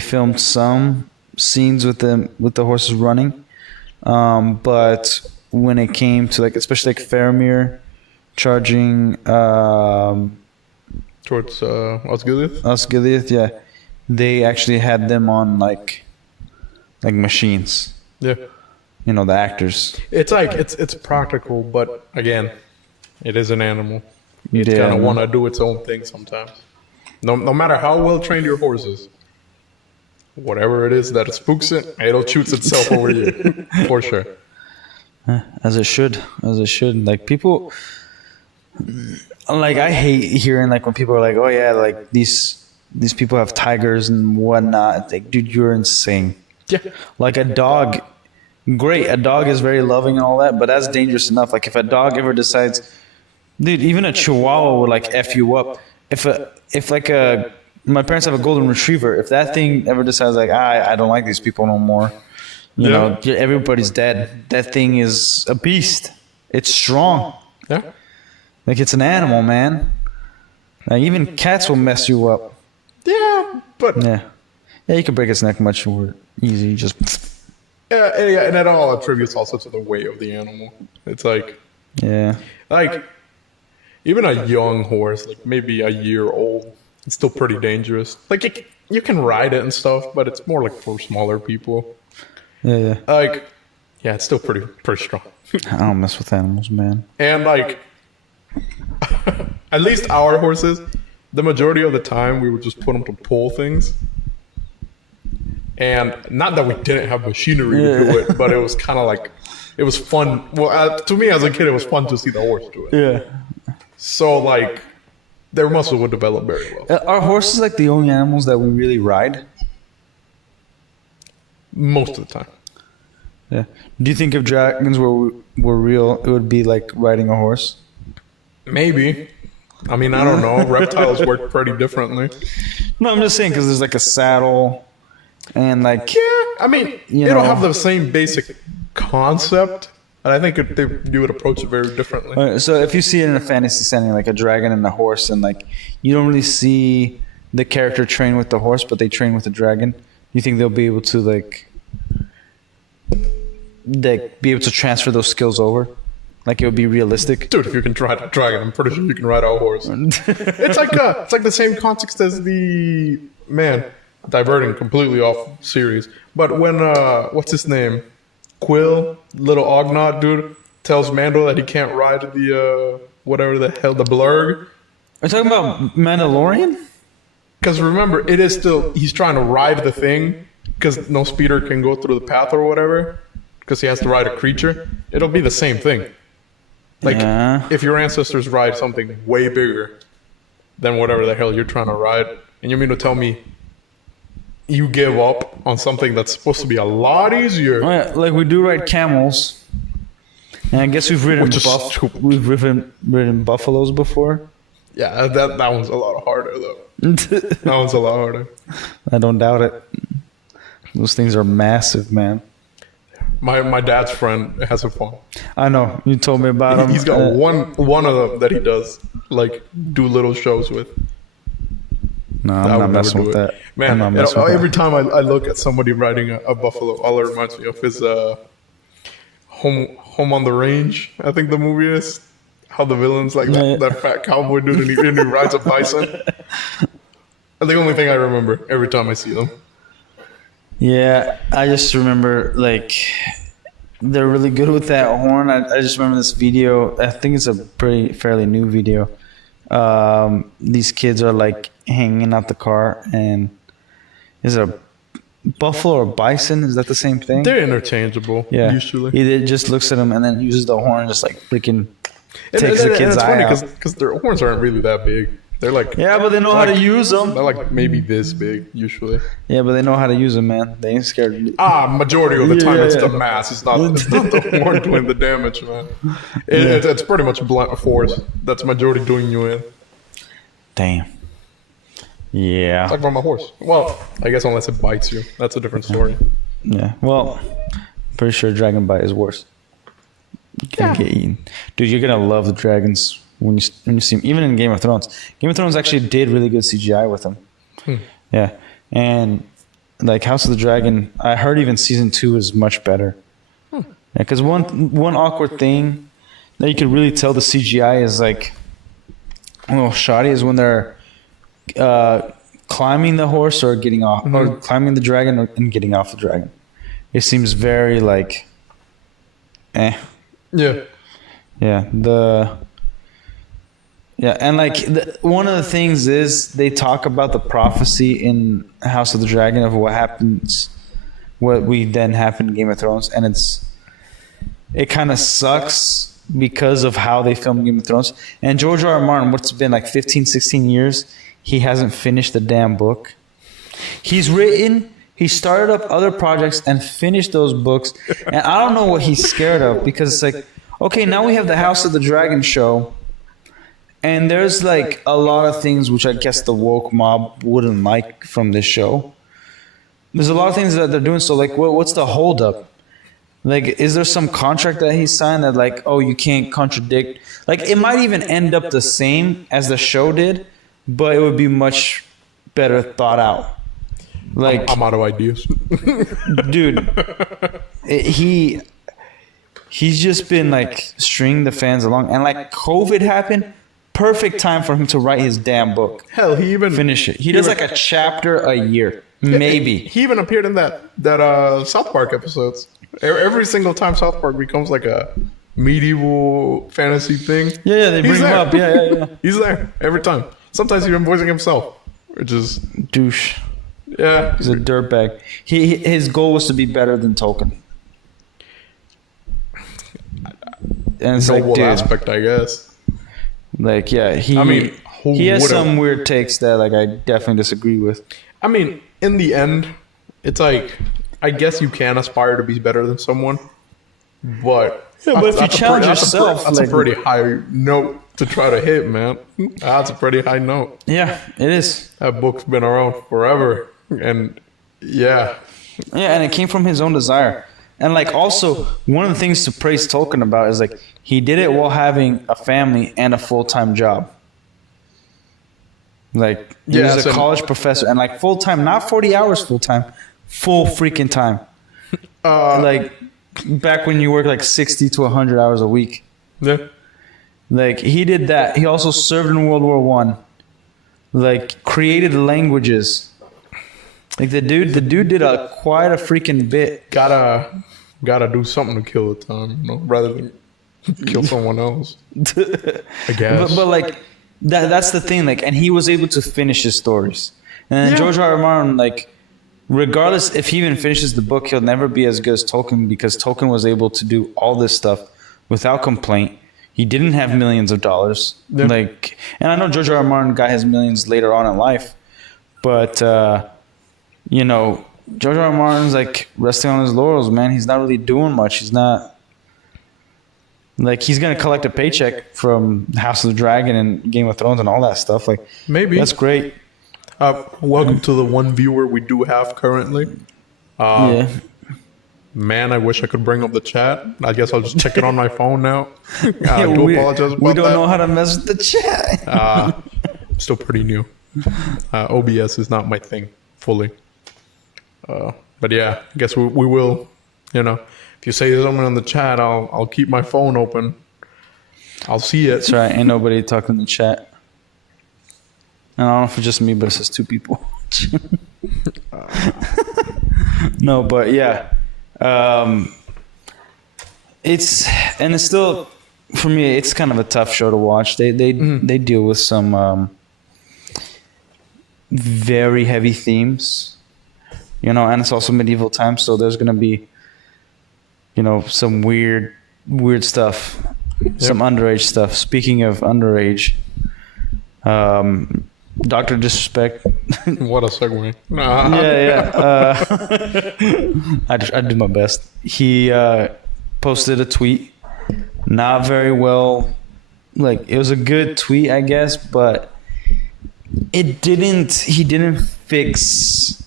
filmed some scenes with the horses running, but when it came to like especially like Faramir charging towards Osgiliath. Osgiliath, yeah, they actually had them on like machines. Yeah, you know the actors. It's like it's practical, but again, it is an animal. It's Yeah, kind of man. want to do its own thing sometimes. No matter how well trained your horse is, whatever it is that it spooks it, it'll choose itself over you for sure. As it should. As it should. Like people, like I hate hearing like when people are like, "Oh yeah, like these people have tigers and whatnot." It's like, dude, you're insane. Yeah, Like a dog, great. A dog is very loving and all that, but that's dangerous enough. Like if a dog ever decides, dude, even a Chihuahua would like f you up. If like a my parents have a golden retriever. If that thing ever decides like I don't like these people no more, you Yeah. know, everybody's dead. That thing is a beast. It's strong. yeah. Like it's an animal, man. Like even cats will mess you up. Yeah, but Yeah, yeah. You can break its neck much more easy. Just yeah, and it all attributes also to the weight of the animal. It's yeah. like even a young horse, like maybe a year old, it's still pretty dangerous. Like you can ride it and stuff, but it's more like for smaller people. Yeah. Like, yeah, it's still pretty strong. I don't mess with animals, man. And like, at least our horses, the majority of the time we would just put them to pull things. And not that we didn't have machinery to do it, but it was kind of like, it was fun. Well, to me as a kid, it was fun to see the horse do it. Yeah. So like, their muscle would develop very well. Are horses like the only animals that we really ride? Most of the time. Yeah. Do you think if dragons were real, it would be like riding a horse? Maybe. I mean, I don't know. Reptiles work pretty differently. No, I'm just saying because there's like a saddle, and like Yeah, I mean, You it'll know. have the same basic concept, and I think you would approach it very differently. Alright, so if you see it in a fantasy setting, like a dragon and a horse, and like you don't really see the character train with the horse, but they train with the dragon, you think they'll be able to like be able to transfer those skills over? Like it would be realistic? Dude, if you can ride a dragon, I'm pretty sure you can ride a horse. It's like the same context as the man. Diverting completely off series, but when what's his name, Quill, little Ognot dude, tells Mando that he can't ride the whatever the hell the blurg. Are you talking about Mandalorian? Because remember, it is still he's trying to ride the thing because no speeder can go through the path or whatever. Because he has to ride a creature. It'll be the same thing. Like Yeah. if your ancestors ride something way bigger than whatever the hell you're trying to ride, and you mean to tell me you give up on something that's supposed to be a lot easier? Oh, yeah, like we do ride camels, and I guess we've ridden Which is stupid. we've ridden buffaloes before. Yeah, that one's a lot harder though. That one's a lot harder. I don't doubt it. Those things are massive, man. My dad's friend has a farm. I know. You told me about them. He's got one of them that he does like do little shows with. No, I I'm would not never messing do with it. that. Man, I'm not messing with every that. time I look at somebody riding a buffalo, all it reminds me of is Home on the Range. I think the movie is how the villain's like Yeah. that fat cowboy dude and he rides a bison. That's the only thing I remember every time I see them. Yeah, I just remember like they're really good with that horn. I just remember this video. I think it's a fairly new video. These kids are like hanging out the car, and is it a buffalo or bison? Is that the same thing? They're interchangeable Yeah. usually. He just looks at him and then uses the horn, just like freaking And- takes and the kid's it's eye funny out. because their horns aren't really that big. They're like Yeah, but they know how to use them. they're like maybe this big usually. Yeah, but they know how to use them, man. They ain't scared. Majority of the time Yeah, it's yeah. the mass. It's not the horn doing the damage, man. It's pretty much blunt force that's majority doing you in. Damn. Yeah. Like from a horse. Well, I guess unless it bites you, that's a different story. Yeah. Well, pretty sure dragon bite is worse. You can get eaten, dude. You're gonna love the dragons when you see them. Even in Game of Thrones. Game of Thrones actually did really good CGI with them. Yeah, and like House of the Dragon, I heard even season 2 is much better. Yeah, because one awkward thing that you could really tell the CGI is like a little shoddy is when they're climbing the horse or getting off, or climbing the dragon and getting off the dragon. It seems very like, Yeah. yeah. Yeah, and like one of the things is they talk about the prophecy in House of the Dragon of what happens, what we then happen in Game of Thrones, and it kind of sucks because of how they filmed Game of Thrones. And George R. R. Martin, what's been like 15, 16 years, he hasn't finished the damn book. He started up other projects and finished those books, and I don't know what he's scared of, because it's like, okay, now we have the House of the Dragon show. And there's like a lot of things which I guess the woke mob wouldn't like from this show. There's a lot of things that they're doing. So like, what's the holdup? Like, is there some contract that he signed that like, oh, you can't contradict? Like, it might even end up the same as the show did, but it would be much better thought out. Like, I'm out of ideas. dude, he's just been like stringing the fans along, and like COVID happened. Perfect time for him to write his damn book. Hell, he even Finish it. He does like a chapter a year, maybe. He even appeared in that South Park episodes. Every single time South Park becomes like a medieval fantasy thing. Yeah, they bring him up. Yeah. He's there every time. Sometimes even voicing himself, which is Douche. yeah. He's a dirtbag. His goal was to be better than Tolkien. And it's like, Noble dude, aspect, I guess. like, yeah, I mean, who he has would've- some weird takes that like I definitely disagree with. I mean, in the end, it's like I guess you can aspire to be better than someone, but But if you challenge yourself, that's like, a pretty high note to try to hit, man. That's a pretty high note. yeah, it is. That book's been around forever, and yeah, Yeah, and it came from his own desire. And like also one of the things to praise Tolkien about is like he did it while having a family and a full-time job. Like he Yeah, was a so- college professor and like full-time, not 40 hours full-time, full freaking time. Like back when you work like 60 to 100 hours a week. yeah. Like he did that. He also served in World War I. Like created languages. Like the dude did quite a freaking bit. Gotta do something to kill the time, you know, rather than kill someone else. I guess. But like that's the thing. Like, and he was able to finish his stories. And Yeah. George R. R. Martin, like, regardless if he even finishes the book, he'll never be as good as Tolkien because Tolkien was able to do all this stuff without complaint. He didn't have millions of dollars. Yeah. Like, and I know George R. R. Martin got his millions later on in life, but you know, George R. R. Martin's like resting on his laurels, man. He's not really doing much. He's not like he's gonna collect a paycheck from House of the Dragon and Game of Thrones and all that stuff. Like Maybe. that's great. Welcome to the one viewer we do have currently. Yeah. Man, I wish I could bring up the chat. I guess I'll just check it on my phone now. I do we, apologize about we don't that. know how to mess with the chat. I'm still pretty new. OBS is not my thing fully. But yeah, I guess we will, you know, if you say something in the chat, I'll keep my phone open. I'll see it. That's right. Ain't nobody talking in the chat. And I don't know if it's just me, but it says two people. No, but yeah. It's still, for me, it's kind of a tough show to watch. They deal with some very heavy themes, you know, and it's also medieval times, so there's gonna be, you know, some weird stuff, some underage stuff. Speaking of underage, Dr. Disrespect. What a segue. I do my best. He posted a tweet, not very well. Like, it was a good tweet, I guess, but he didn't fix,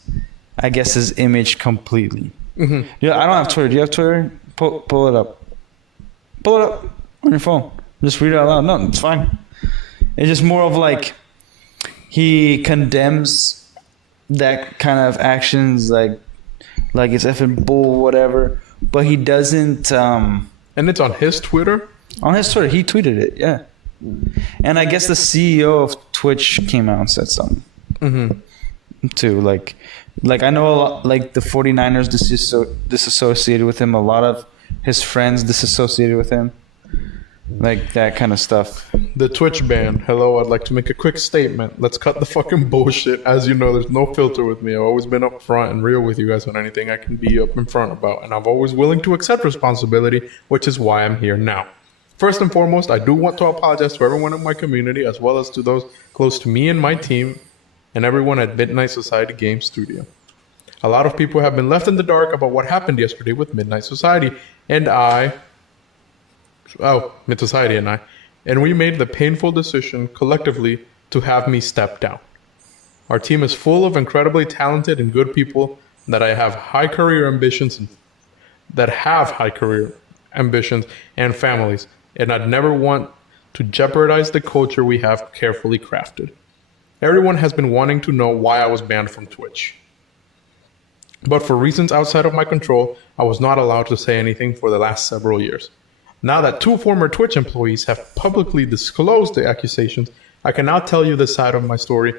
I guess, his image completely. Mm-hmm. Yeah, I don't have Twitter. Do you have Twitter? Pull it up. Pull it up on your phone. Just read it out loud. No, it's fine. It's just more of like, he condemns that kind of actions, like it's effing bull, whatever. But he doesn't. And it's on his Twitter? On his Twitter, he tweeted it, yeah. And I guess the CEO of Twitch came out and said something. Mm-hmm. Too. Like I know a lot, like the 49ers disassociated with him. A lot of his friends disassociated with him. Like that kind of stuff. The Twitch ban. Hello, I'd like to make a quick statement. Let's cut the fucking bullshit. As you know, there's no filter with me. I've always been up front and real with you guys on anything I can be up in front about, and I'm always willing to accept responsibility, which is why I'm here now. First and foremost, I do want to apologize to everyone in my community, as well as to those close to me and my team, and everyone at Midnight Society Game Studio. A lot of people have been left in the dark about what happened yesterday with Midnight Society, and Mid Society and I, and we made the painful decision collectively to have me step down. Our team is full of incredibly talented and good people that have high career ambitions and families, and I'd never want to jeopardize the culture we have carefully crafted. Everyone has been wanting to know why I was banned from Twitch. But for reasons outside of my control, I was not allowed to say anything for the last several years. Now that 2 former Twitch employees have publicly disclosed the accusations, I can now tell you the side of my story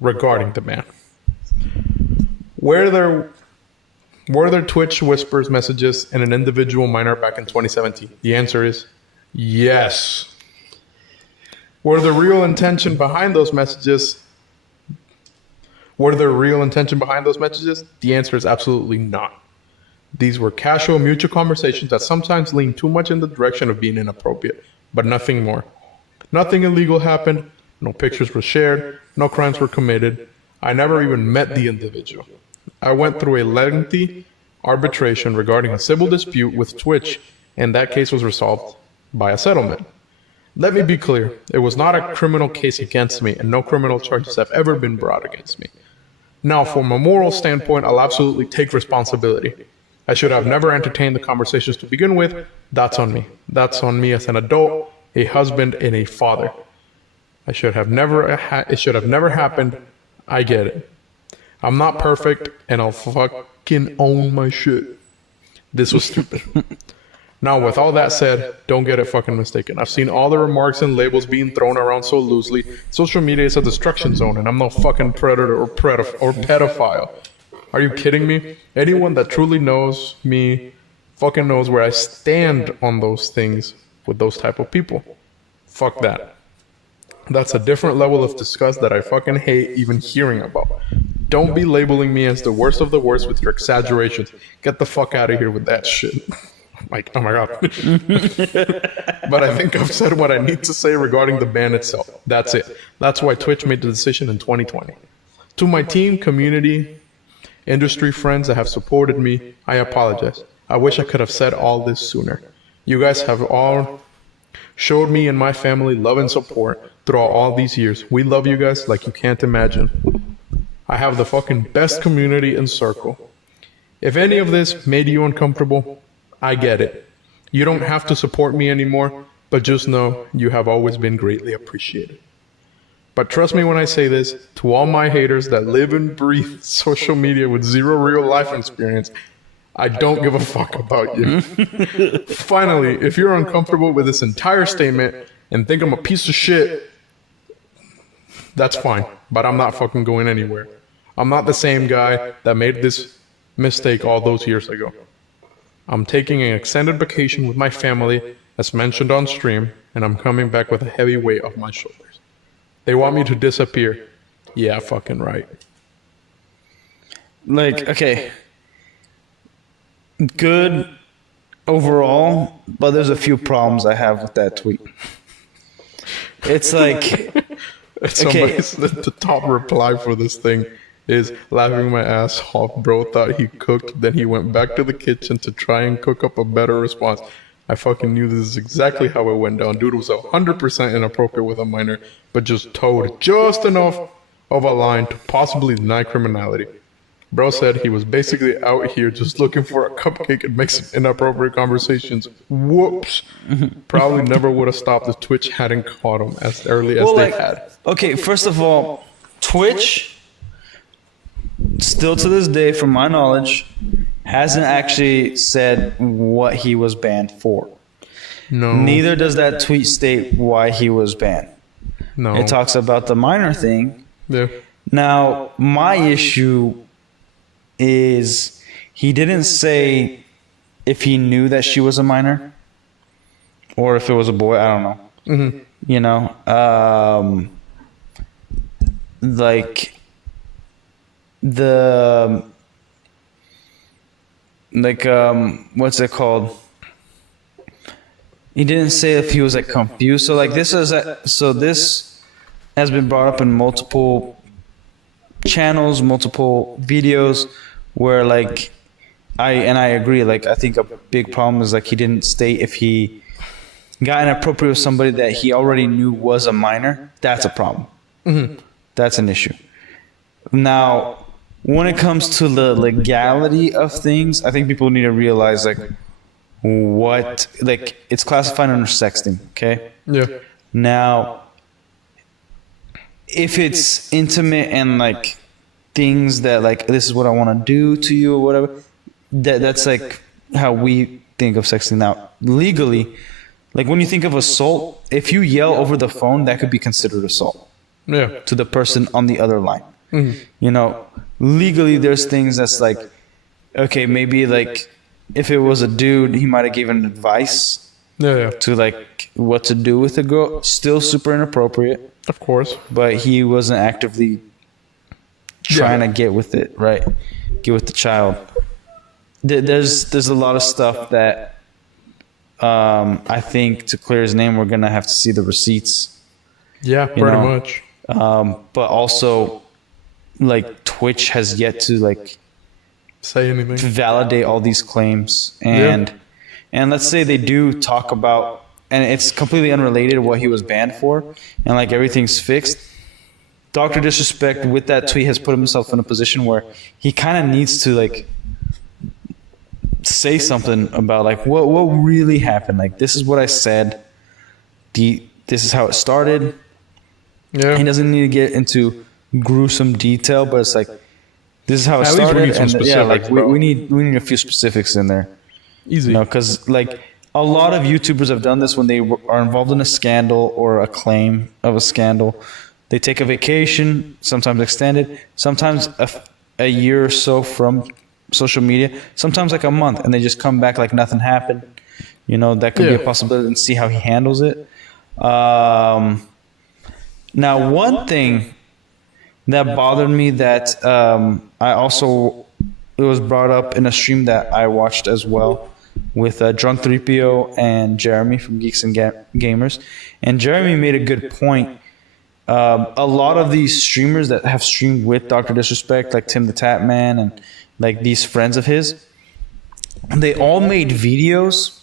regarding the ban. Were there Twitch whispers messages in an individual minor back in 2017? The answer is yes. Were there real intention behind those messages? The answer is absolutely not. These were casual, mutual conversations that sometimes lean too much in the direction of being inappropriate, but nothing more. Nothing illegal happened, no pictures were shared, no crimes were committed. I never even met the individual. I went through a lengthy arbitration regarding a civil dispute with Twitch, and that case was resolved by a settlement. Let me be clear, it was not a criminal case against me, and no criminal charges have ever been brought against me. Now, from a moral standpoint, I'll absolutely take responsibility. I should have never entertained the conversations to begin with. That's on me. That's on me as an adult, a husband, and a father. It should have never happened. I get it. I'm not perfect, and I'll fucking own my shit. This was stupid. Now, with all that said, don't get it fucking mistaken. I've seen all the remarks and labels being thrown around so loosely. Social media is a destruction zone, and I'm no fucking predator or pedophile. Are you kidding me? Anyone that truly knows me fucking knows where I stand on those things with those type of people. Fuck that. That's a different level of disgust that I fucking hate even hearing about. Don't be labeling me as the worst of the worst with your exaggerations. Get the fuck out of here with that shit. Like, oh my god. But I think I've said what I need to say regarding the ban itself. That's it. That's why Twitch made the decision in 2020. To my team, community, industry friends that have supported me, I apologize. I wish I could have said all this sooner. You guys have all showed me and my family love and support throughout all these years. We love you guys like you can't imagine. I have the fucking best community and circle. If any of this made you uncomfortable, I get it. You don't have to support me anymore, but just know you have always been greatly appreciated. But trust me when I say this, to all my haters that live and breathe social media with zero real life experience, I don't give a fuck about you. Finally, if you're uncomfortable with this entire statement and think I'm a piece of shit, that's fine, but I'm not fucking going anywhere. I'm not the same guy that made this mistake all those years ago. I'm taking an extended vacation with my family, as mentioned on stream, and I'm coming back with a heavy weight off my shoulders. They want me to disappear. Yeah, fucking right. Like, okay. Good overall, but there's a few problems I have with that tweet. It's like... The top reply for this thing is laughing my ass off. Bro thought he cooked, then he went back to the kitchen to try and cook up a better response. I fucking knew this is exactly how it went down. Dude was 100% inappropriate with a minor, but just towed just enough of a line to possibly deny criminality. Bro said he was basically out here just looking for a cupcake and make some inappropriate conversations. Whoops. Probably never would have stopped if Twitch hadn't caught him as early as they had. Okay, first of all, Twitch, still to this day, from my knowledge, hasn't actually said what he was banned for. No. Neither does that tweet state why he was banned. No. It talks about the minor thing. Yeah. Now, my issue is he didn't say if he knew that she was a minor or if it was a boy. I don't know. Mm-hmm. You know, like the what's it called? He didn't say if he was like confused. So like this has been brought up in multiple channels, multiple videos, where like I agree. Like I think a big problem is like he didn't state if he got inappropriate with somebody that he already knew was a minor. That's a problem. Mm-hmm. That's an issue. Now, when it comes to the legality of things, I think people need to realize like what like it's classified under sexting. Okay. Yeah. Now, if it's intimate and like things that like this is what I want to do to you or whatever, that's like how we think of sexting. Now, legally, like when you think of assault, if you yell over the phone, that could be considered assault Yeah. to the person on the other line. Mm-hmm. You know, legally there's things that's like, okay, maybe like if it was a dude, he might have given advice Yeah. to like what to do with a girl. Still super inappropriate, Of course. but he wasn't actively trying to get with it, right? Get with the child. There's a lot of stuff that I think to clear his name, we're gonna have to see the receipts. Yeah, pretty know, much. But also, like Twitch has yet to like Say anything. validate all these claims, and let's say they do talk about, and it's completely unrelated to what he was banned for, and like everything's fixed. Dr. Disrespect with that tweet has put himself in a position where he kind of needs to like say something about like what really happened. Like this is what I said. This is how it started. Yeah. He doesn't need to get into gruesome detail, but it's like this is how it At least we started. need some And yeah, specifics, like bro. we need a few specifics in there. Easy. You know, because like a lot of YouTubers have done this when they are involved in a scandal or a claim of a scandal. They take a vacation, sometimes extended, sometimes a year or so from social media, sometimes like a month, and they just come back like nothing happened. You know, that could be a possibility, and see how he handles it. Now, one thing that bothered me that I also, it was brought up in a stream that I watched as well with Drunk 3PO and Jeremy from Geeks and Gamers. And Jeremy made a good point. A lot of these streamers that have streamed with Dr. Disrespect, like Tim the Tap Man and like these friends of his, they all made videos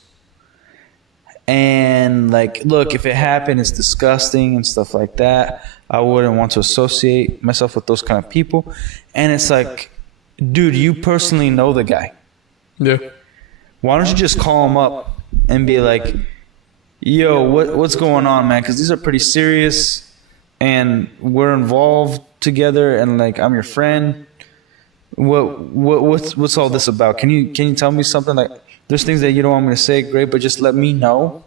and like, look, if it happened, it's disgusting and stuff like that. I wouldn't want to associate myself with those kind of people. And it's like, dude, you personally know the guy. Yeah. Why don't you just call him up and be like, yo, what's going on, man? Because these are pretty serious and we're involved together and like I'm your friend. What's all this about? Can you tell me something? Like there's things that you don't want me to say, great, but just let me know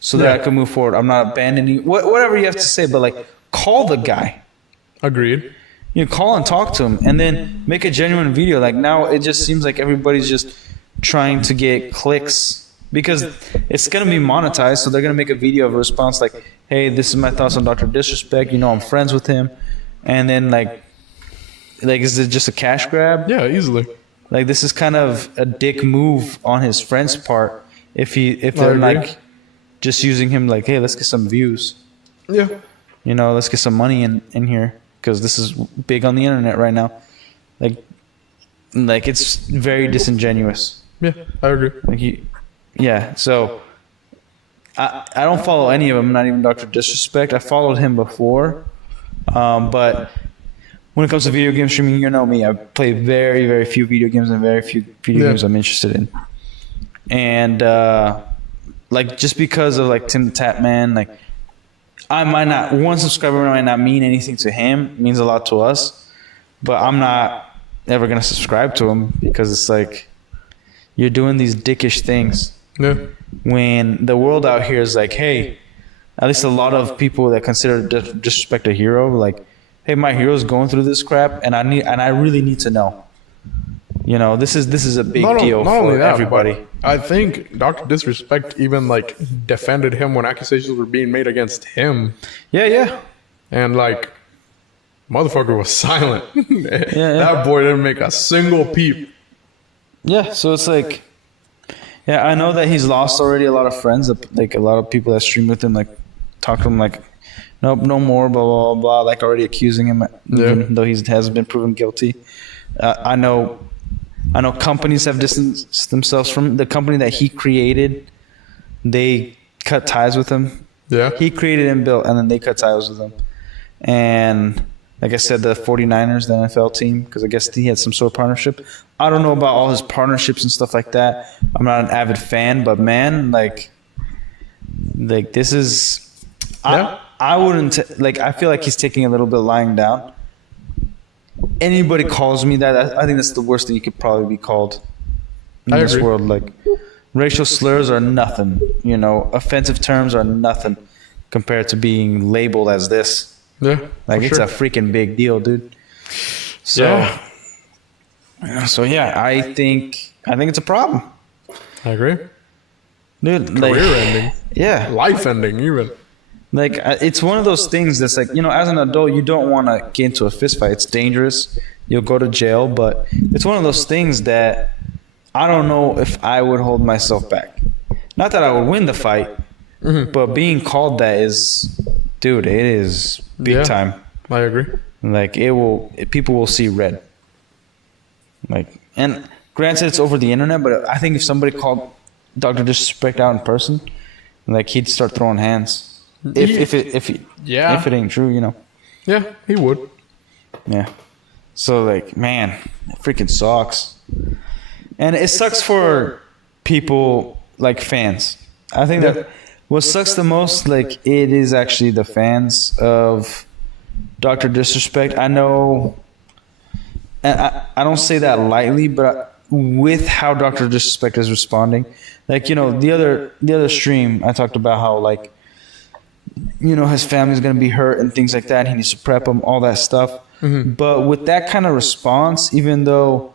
so that I can move forward. I'm not abandoning you. Whatever you have to say, but like call the guy. Agreed. You call and talk to him and then make a genuine video. Like now it just seems like everybody's just trying to get clicks because it's going to be monetized. So they're going to make a video of a response like, hey, this is my thoughts on Dr. Disrespect. You know, I'm friends with him. And then like is it just a cash grab? Yeah, easily. Like this is kind of a dick move on his friend's part. If they're agree. like just using him like, hey, let's get some views. Yeah. You know, let's get some money in here because this is big on the internet right now. Like it's very disingenuous. Yeah, I agree. Like yeah. So I don't follow any of them. Not even Dr. Disrespect. I followed him before, but when it comes to video game streaming, you know me. I play very, very few video games and very few video games I'm interested in. And like just because of like Tim the Tap Man, like I might not, one subscriber might not mean anything to him. It means a lot to us, but I'm not ever gonna subscribe to him because it's like you're doing these dickish things. Yeah. When the world out here is like, hey, at least a lot of people that consider Disrespect a hero, like, hey, my hero's going through this crap, and I really need to know. You know, this is a big Not, deal not for only that, everybody. but I think Dr. Disrespect even like defended him when accusations were being made against him, Yeah. and like motherfucker was silent. yeah. That boy didn't make a single peep. Yeah, so it's like, yeah, I know that he's lost already a lot of friends, like a lot of people that stream with him, like talk to him like, nope, no more, blah, blah, blah, blah, like already accusing him, even though he hasn't been proven guilty. I know companies have distanced themselves from the company that he created. They cut ties with him. Yeah. He created and built, and then they cut ties with him. And like I said, the 49ers, the NFL team, because I guess he had some sort of partnership. I don't know about all his partnerships and stuff like that. I'm not an avid fan, but man, like this is, Yeah. I wouldn't, I feel like he's taking a little bit lying down. Anybody calls me that, I think that's the worst thing you could probably be called in I this agree. world. Like, racial slurs are nothing, you know, offensive terms are nothing compared to being labeled as this. Yeah. Like, for it's sure. a freaking big deal, dude. So, Yeah. I think it's a problem, I agree. dude. Career ending. Yeah, Life ending, even. like it's one of those things that's like, you know, as an adult, you don't want to get into a fist fight. It's dangerous. You'll go to jail, but it's one of those things that I don't know if I would hold myself back. Not that I would win the fight, but being called that is, dude, it is big Yeah. time. I agree. Like people will see red. Like, and granted, it's over the internet, but I think if somebody called Dr. Disrespect out in person, like he'd start throwing hands. If it ain't true, you know. Yeah, he would. Yeah. So like, man, it freaking sucks. And it sucks for people like fans. I think that what sucks the most, like, it is actually the fans of Dr. Disrespect. I know, and I don't say that lightly, but with how Dr. Disrespect is responding, like, you know, the other stream, I talked about how, like, you know, his family's going to be hurt and things like that. He needs to prep them, all that stuff. But with that kind of response, even though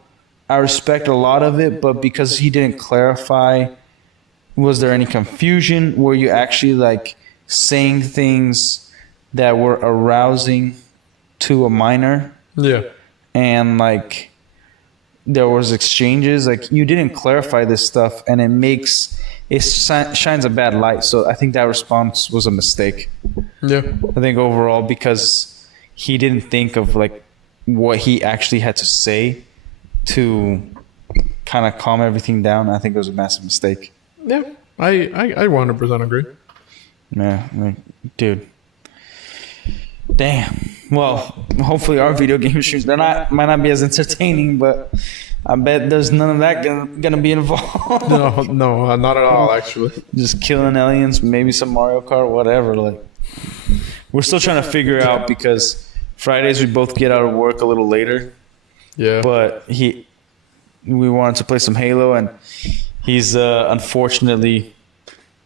I respect a lot of it, but because he didn't clarify, was there any confusion? Were you actually like saying things that were arousing to a minor? Yeah. And like there was exchanges, like you didn't clarify this stuff, and it shines a bad light. So I think that response was a mistake. Yeah. I think overall, because he didn't think of like what he actually had to say to kind of calm everything down. I think it was a massive mistake. Yeah. I 100% agree. Yeah, like, dude. Damn. Well, hopefully our video game streams, might not be as entertaining, but I bet there's none of that gonna be involved. No, not at all, actually. Just killing aliens, maybe some Mario Kart, whatever. Like, we're still trying to figure out, because Fridays we both get out of work a little later. Yeah. But we wanted to play some Halo, and he's unfortunately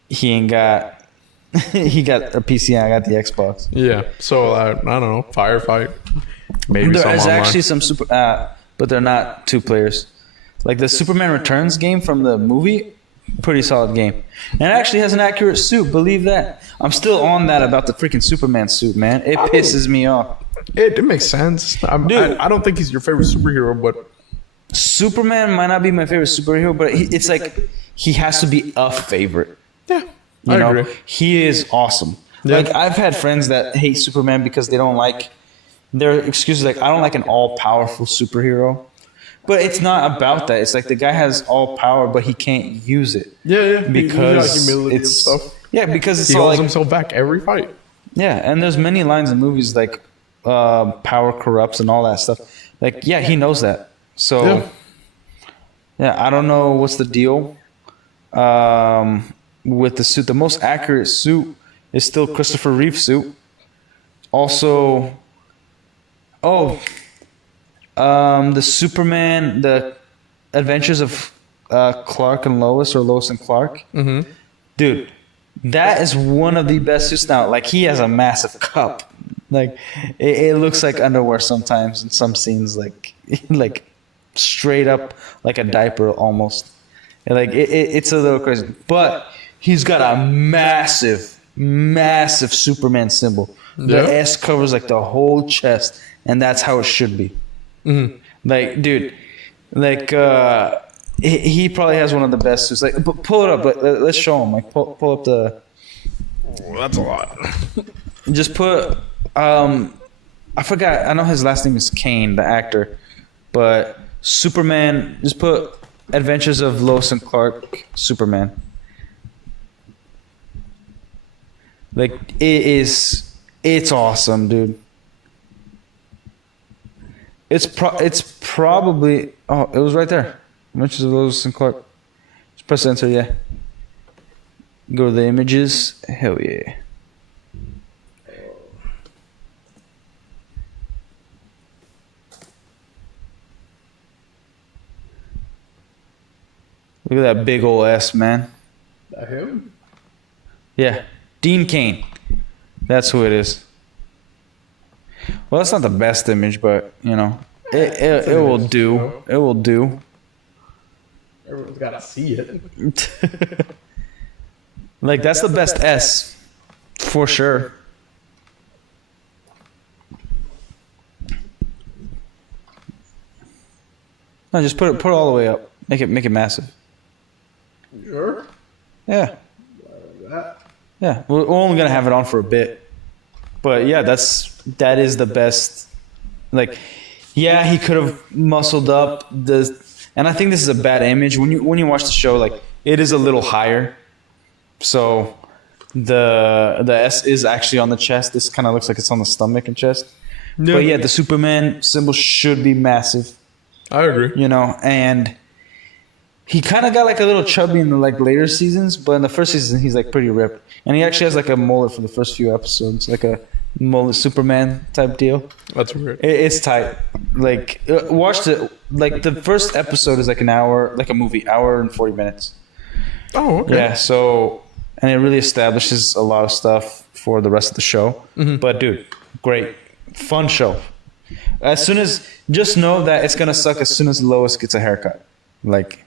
he ain't got he got a PC and I got the Xbox. Yeah. So, I don't know. Firefight. Maybe some There's online. actually some but they're not 2 players. Like the Superman Returns game from the movie, pretty solid game. And it actually has an accurate suit, believe that. I'm still on that about the freaking Superman suit, man. It pisses me off. It makes sense. Dude. I don't think he's your favorite superhero, but Superman might not be my favorite superhero, but it's like he has to be a favorite. yeah, You I know, agree. he is awesome. Yeah. Like I've had friends that hate Superman because they don't like their excuses. Like, I don't like an all-powerful superhero, but it's not about that. It's like the guy has all power, but he can't use it. Yeah. Because He's got humility and it's stuff. Yeah, because it's He all holds like, himself back every fight. yeah, and there's many lines in movies like power corrupts and all that stuff. Like, yeah, he knows that. So yeah, I don't know what's the deal with the suit. The most accurate suit is still Christopher Reeve's suit. Also, the Superman, the Adventures of Clark and Lois, or Lois and Clark. Mm-hmm. Dude, that is one of the best suits now. Like, he has a massive cup. Like, it looks like underwear sometimes in some scenes. Like straight up like a diaper almost. And like it's a little crazy, but he's got a massive, massive Superman symbol. The Yeah. S covers like the whole chest, and that's how it should be. Like, dude, like he probably has one of the best suits. Like, pull it up. Let's show him. Like, pull up the. That's a lot. Just put. I forgot. I know his last name is Kane, the actor, but Superman. Just put Adventures of Lois and Clark, Superman. Like, it's awesome, dude. It's probably, oh, it was right there. Adventures of Lois and Clark. Just press enter, yeah. Go to the images. Hell yeah. Look at that big old S, man. That him? Yeah. Dean Cain. That's who it is. Well, that's not the best image, but, you know, it will do. It will do. Everyone's got to see it. Like, that's the best S. For sure. No, just put it all the way up. Make it massive. Sure. Yeah. That. Yeah. We're only gonna have it on for a bit. But yeah, that is the best. Like, yeah, he could have muscled up and I think this is a bad image. When you watch the show, like, it is a little higher. So the S is actually on the chest. This kind of looks like it's on the stomach and chest. Yeah. But yeah, the Superman symbol should be massive. I agree. You know, and he kind of got like a little chubby in the like later seasons, but in the first season he's like pretty ripped, and he actually has like a mullet for the first few episodes, like a mullet Superman type deal. That's weird. It's tight. Like, watch it. Like, the first episode is like an hour, like a movie, hour and 40 minutes. Oh, okay. Yeah. So, and it really establishes a lot of stuff for the rest of the show. But dude, great, fun show. Just know that it's gonna suck as soon as Lois gets a haircut. Like,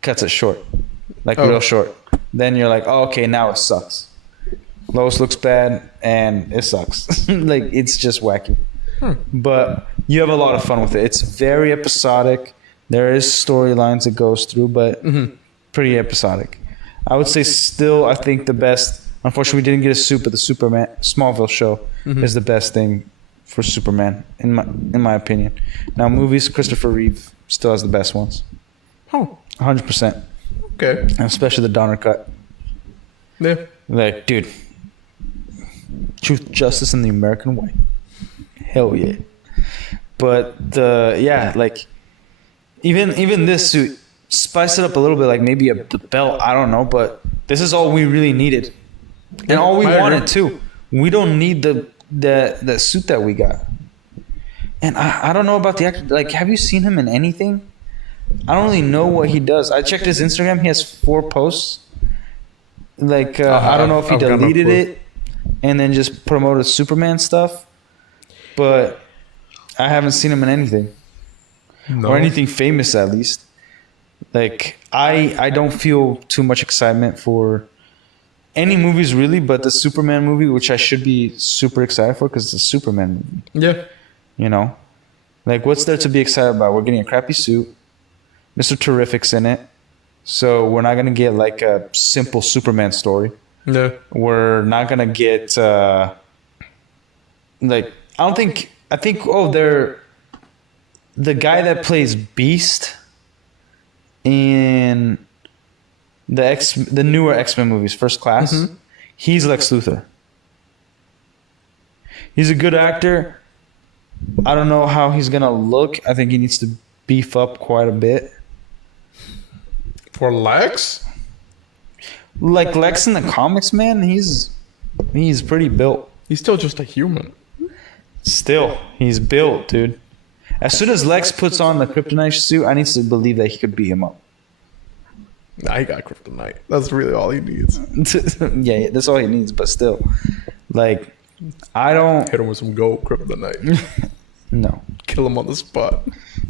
cuts it short, like real short. Then you're like, oh, okay, now it sucks. Lois looks bad and it sucks. Like, it's just wacky. But you have a lot of fun with it. It's very episodic. There is storylines it goes through, but pretty episodic. I would say still, I think the best, unfortunately we didn't get a suit, but the Superman Smallville show is the best thing for Superman in my opinion. Now, movies, Christopher Reeve still has the best ones. Oh, 100%. okay. And especially the Donner cut. Yeah. Like, dude, truth, justice, and the American way. Hell yeah. But like, even this suit, spice it up a little bit, like maybe the belt, I don't know, but this is all we really needed. And all we wanted too. We don't need the suit that we got. And I don't know about the actor. Like, have you seen him in anything? I don't really know what he does. I checked his Instagram. He has 4 posts. Like, I don't know if he deleted it and then just promoted Superman stuff. But I haven't seen him in anything. No. Or anything famous, at least. Like, I don't feel too much excitement for any movies, really, but the Superman movie, which I should be super excited for because it's a Superman movie. Yeah. You know? Like, what's there to be excited about? We're getting a crappy suit. Mr. Terrific's in it. So we're not going to get, like, a simple Superman story. Yeah. We're not going to get, like, I think, they're, the guy that plays Beast in the newer X-Men movies, First Class, he's Lex Luthor. He's a good actor. I don't know how he's going to look. I think he needs to beef up quite a bit. For Lex? Like Lex in the comics, man, he's pretty built. He's still just a human. Still, he's built, dude. As soon as Lex puts on the kryptonite suit, I need to believe that he could beat him up. Nah, he got kryptonite. That's really all he needs. Yeah, that's all he needs, but still. Like, I don't... Hit him with some gold kryptonite. No. Kill him on the spot.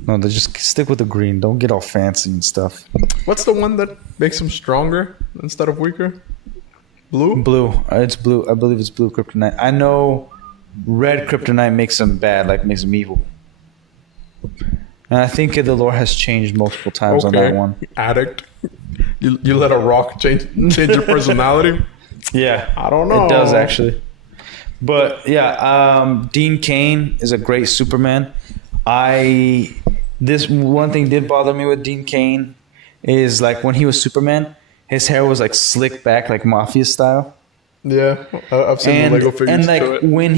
No, they just stick with the green. Don't get all fancy and stuff. What's the one that makes him stronger instead of weaker? Blue? Blue. It's blue. I believe it's blue kryptonite. I know red kryptonite makes him bad, like makes him evil. And I think the lore has changed multiple times on that one. Addict. You let a rock change your personality? Yeah. I don't know. It does actually. But yeah, Dean Cain is a great Superman. This one thing did bother me with Dean Cain is like when he was Superman, his hair was like slicked back like mafia style. Yeah, I've seen the Lego figures. And like to it. when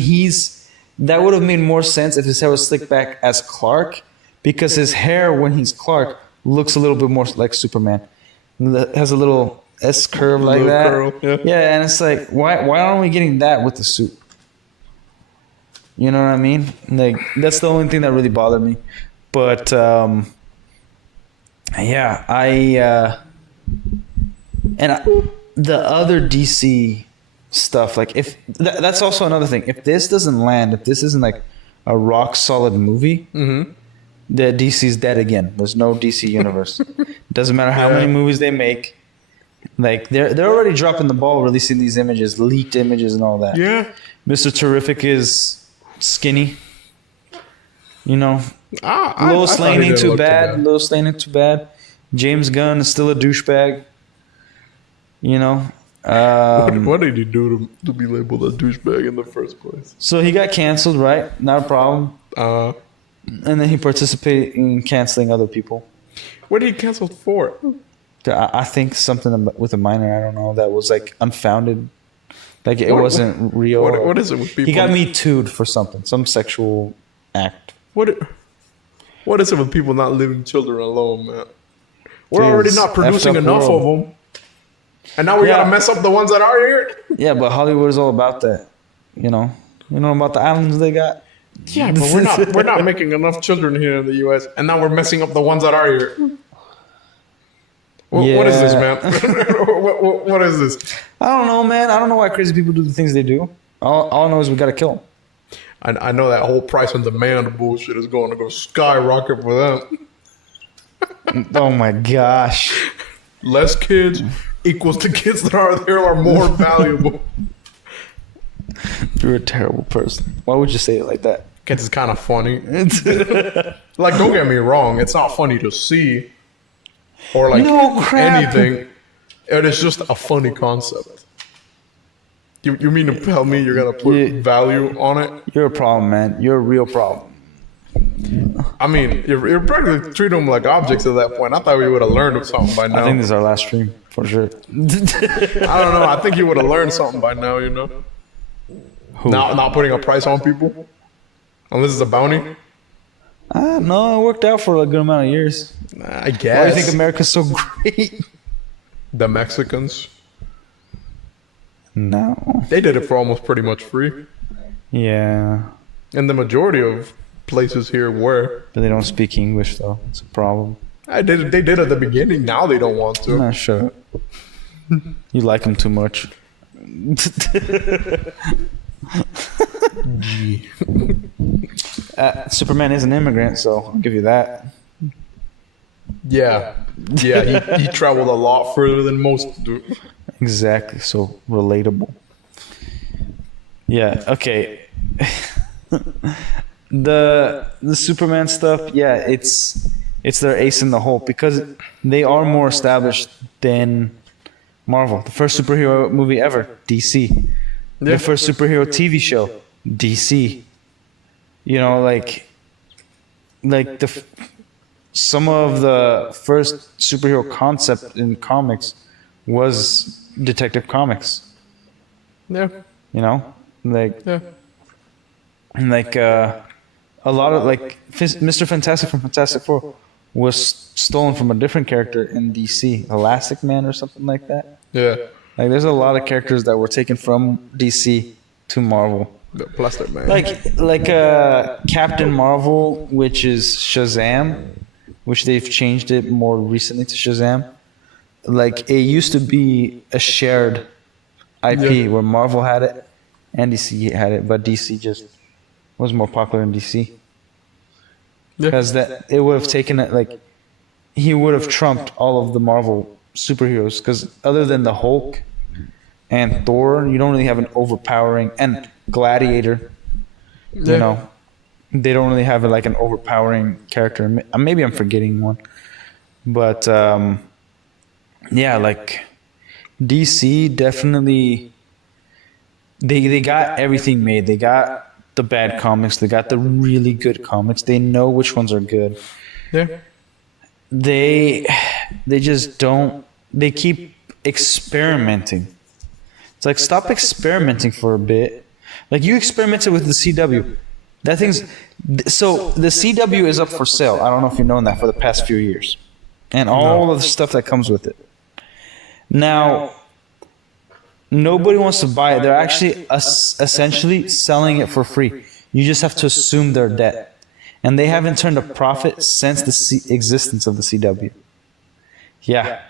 that would have made more sense if his hair was slicked back as Clark, because his hair when he's Clark looks a little bit more like Superman. It has a little S curve like Little that. curl, yeah. Yeah, and it's like why aren't we getting that with the suit? You know what I mean? Like that's the only thing that really bothered me. But yeah, the other DC stuff, like if that's also another thing. If this doesn't land, if this isn't like a rock solid movie, the DC's dead again. There's no DC universe. Doesn't matter how many movies they make. Like they're already dropping the ball, releasing these images, leaked images, and all that. Yeah, Mr. Terrific is skinny. You know, Lois Lane ain't too bad. Lois Lane ain't too bad. James Gunn is still a douchebag. You know. What did he do to be labeled a douchebag in the first place? So he got canceled, right? Not a problem. And then he participated in canceling other people. What did he cancel for? I think something with a minor. I don't know. That was like unfounded. Like it wasn't real. What is it with people? He got Me Too'd for something, some sexual act. What is it with people not leaving children alone, man? We're Dude, already not producing enough of them, and now we gotta mess up the ones that are here. Yeah, but Hollywood is all about that. You know about the islands they got. Yeah, but we're not making enough children here in the U.S., and now we're messing up the ones that are here. What is this, man? What is this? I don't know, man. I don't know why crazy people do the things they do. All I know is we gotta kill them. I know that whole price and demand bullshit is going to go skyrocket for them. Oh my gosh. Less kids equals the kids that are there are more valuable. You're a terrible person. Why would you say it like that? Because it's kind of funny. Like, don't get me wrong. It's not funny to see or like anything. It is just a funny concept. You mean to tell me you're going to put value on it? You're a problem, man. You're a real problem. I mean, you're practically treating them like objects at that point. I thought we would have learned something by now. I think this is our last stream, for sure. I don't know. I think you would have learned something by now, you know? Who? Not putting a price on people. Unless it's a bounty. No, it worked out for a good amount of years. I guess. Why do you think America's so great? The Mexicans. No. They did it for almost pretty much free. Yeah. And the majority of places here were. But they don't speak English, though. It's a problem. They did at the beginning. Now they don't want to. Nah, shut up. You like them too much. Superman is an immigrant, so I'll give you that. Yeah. He traveled a lot further than most do. Exactly. So relatable. Yeah. Okay. The Superman stuff. Yeah, it's their ace in the hole because they are more established than Marvel. The first superhero movie ever, DC. The first superhero TV show, DC. You know, like some of the first superhero concept in comics was Detective Comics. Yeah. You know, like Yeah. A lot of like Mr. Fantastic from Fantastic Four was stolen from a different character in DC, Elastic Man or something like that. Yeah. Like there's a lot of characters that were taken from DC to Marvel. The Plastic Man. Like Captain Marvel, which is Shazam, which they've changed it more recently to Shazam. Like it used to be a shared IP where Marvel had it and DC had it, but DC just was more popular in DC. Yeah. because that it would have taken it like he would have trumped all of the Marvel superheroes. Because other than the Hulk and Thor, you don't really have an overpowering and Gladiator. You Yeah. know, they don't really have like an overpowering character. Maybe I'm forgetting one, but yeah, like DC definitely they got everything made. They got the bad comics. They got the really good comics. They know which ones are good. Yeah. They just don't. They keep experimenting. It's like stop experimenting for a bit. Like you experimented with the CW. That thing's so the CW is up for sale. I don't know if you've known that for the past few years, and all of the stuff that comes with it. Now, nobody wants to buy it. They're actually essentially selling it for free. You just have to assume their debt, and they haven't turned a profit since the existence of the CW. Yeah.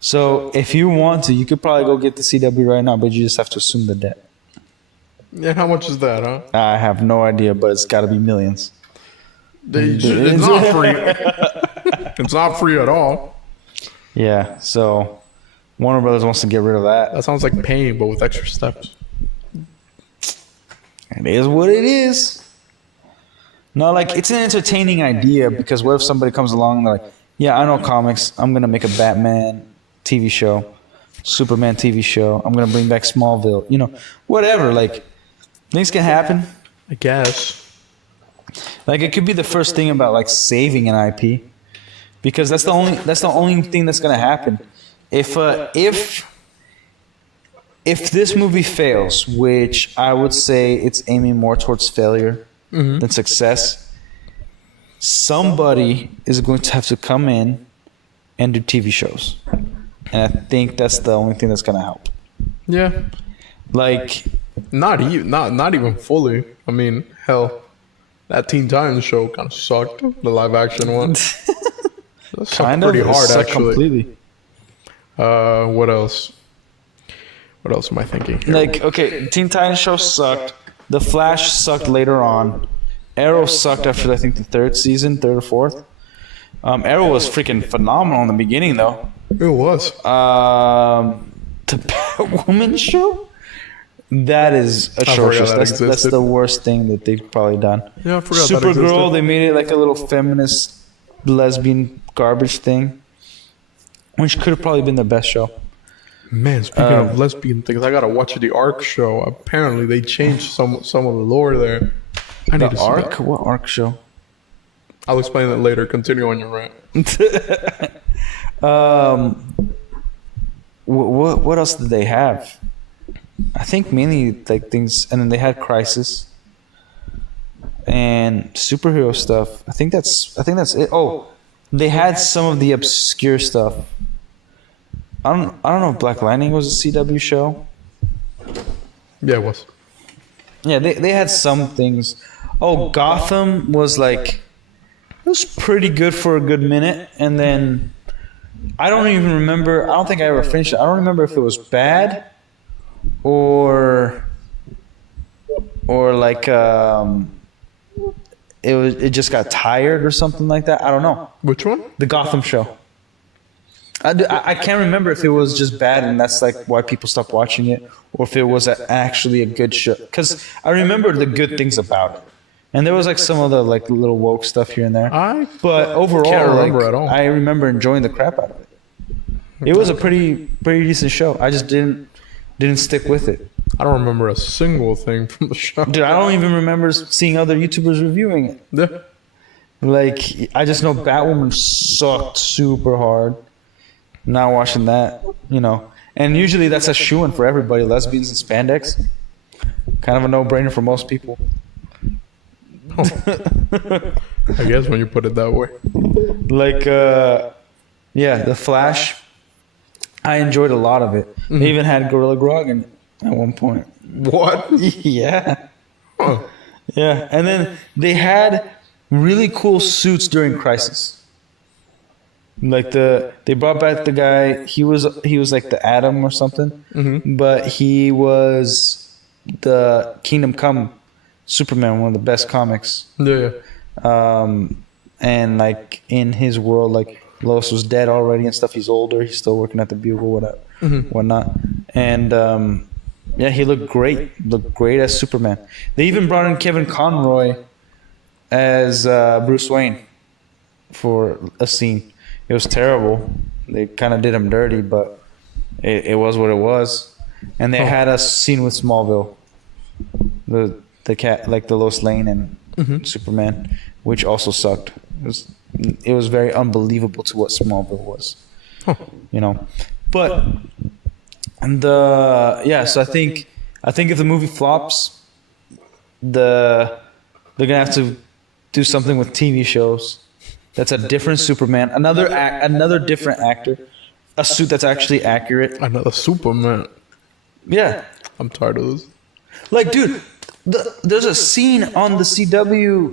So if you want to, you could probably go get the CW right now, but you just have to assume the debt. Yeah, how much is that, huh? I have no idea, but it's got to be millions. It's not free. It's not free at all. Yeah, so Warner Brothers wants to get rid of that. That sounds like paying, but with extra steps. It is what it is. No, like it's an entertaining idea because what if somebody comes along and they're like, yeah, I know comics. I'm going to make a Batman TV show, Superman TV show. I'm going to bring back Smallville. You know, whatever. Like, things can happen. I guess. Like, it could be the first thing about, like, saving an IP. Because that's the only thing that's going to happen. If this movie fails, which I would say it's aiming more towards failure than success, somebody is going to have to come in and do TV shows. And I think that's the only thing that's going to help. Yeah. Like, Not even fully. I mean, hell, that Teen Titans show kind of sucked. The live action one. That sucked kind pretty of hard, sucked actually. completely. What else? What else am I thinking here? Like, okay, Teen Titans show sucked. The Flash sucked later on. Arrow sucked after, I think, the third or fourth. Arrow was freaking phenomenal in the beginning, though. It was. The Batwoman show? That is atrocious. that That's existed. the worst thing that they've probably done. Yeah, I forgot that Supergirl, existed. they made it like a little feminist, lesbian garbage thing, which could have probably been their best show. Man, speaking of lesbian things, I gotta watch the Ark show. Apparently, they changed some of the lore there. I need to The see Ark? that. What Ark show? I'll explain it later. Continue on your rant. What else did they have? I think mainly like things, and then they had Crisis and superhero stuff. I think that's it. Oh, they had some of the obscure stuff. I don't know if Black Lightning was a CW show. Yeah, it was. Yeah, they had some things. Oh, Gotham was like, it was pretty good for a good minute, and then I don't even remember. I don't think I ever finished it. I don't remember if it was bad or like it just got tired or something like that. I don't know. Which one? The Gotham show. I can't remember if it was just bad and that's like why people stopped watching it, or if it was actually a good show. Because I remember the good things about it, and there was like some of the like little woke stuff here and there. But overall, can't remember like, at all. I remember enjoying the crap out of it. It was a pretty decent show. I just didn't stick with it. I don't remember a single thing from the show. Dude, I don't even remember seeing other YouTubers reviewing it. Yeah. Like, I just know Batwoman sucked super hard. Not watching that, you know. And usually that's a shoo-in for everybody. Lesbians and spandex. Kind of a no-brainer for most people. I guess when you put it that way. Like, yeah, The Flash. I enjoyed a lot of it. They even had Gorilla Grog in it at one point. What? Yeah. Huh. Yeah. And then they had really cool suits during Crisis. Like they brought back the guy. He was like the Atom or something, but he was the Kingdom Come Superman, one of the best comics. Yeah. And like in his world, like Lois was dead already and stuff. He's older. He's still working at the Bugle, whatever, whatnot. And yeah, he looked great. Looked great as Superman. They even brought in Kevin Conroy as Bruce Wayne for a scene. It was terrible. They kind of did him dirty, but it was what it was. And they had a scene with Smallville, the cat, like the Lois Lane and Superman, which also sucked. It was very unbelievable to what Smallville was, you know. But so I think if the movie flops, they're gonna have to do something with TV shows. That's a different Superman, another different actor, a suit that's actually accurate. Another Superman. Yeah, I'm tired of this. like dude, there's a scene on the CW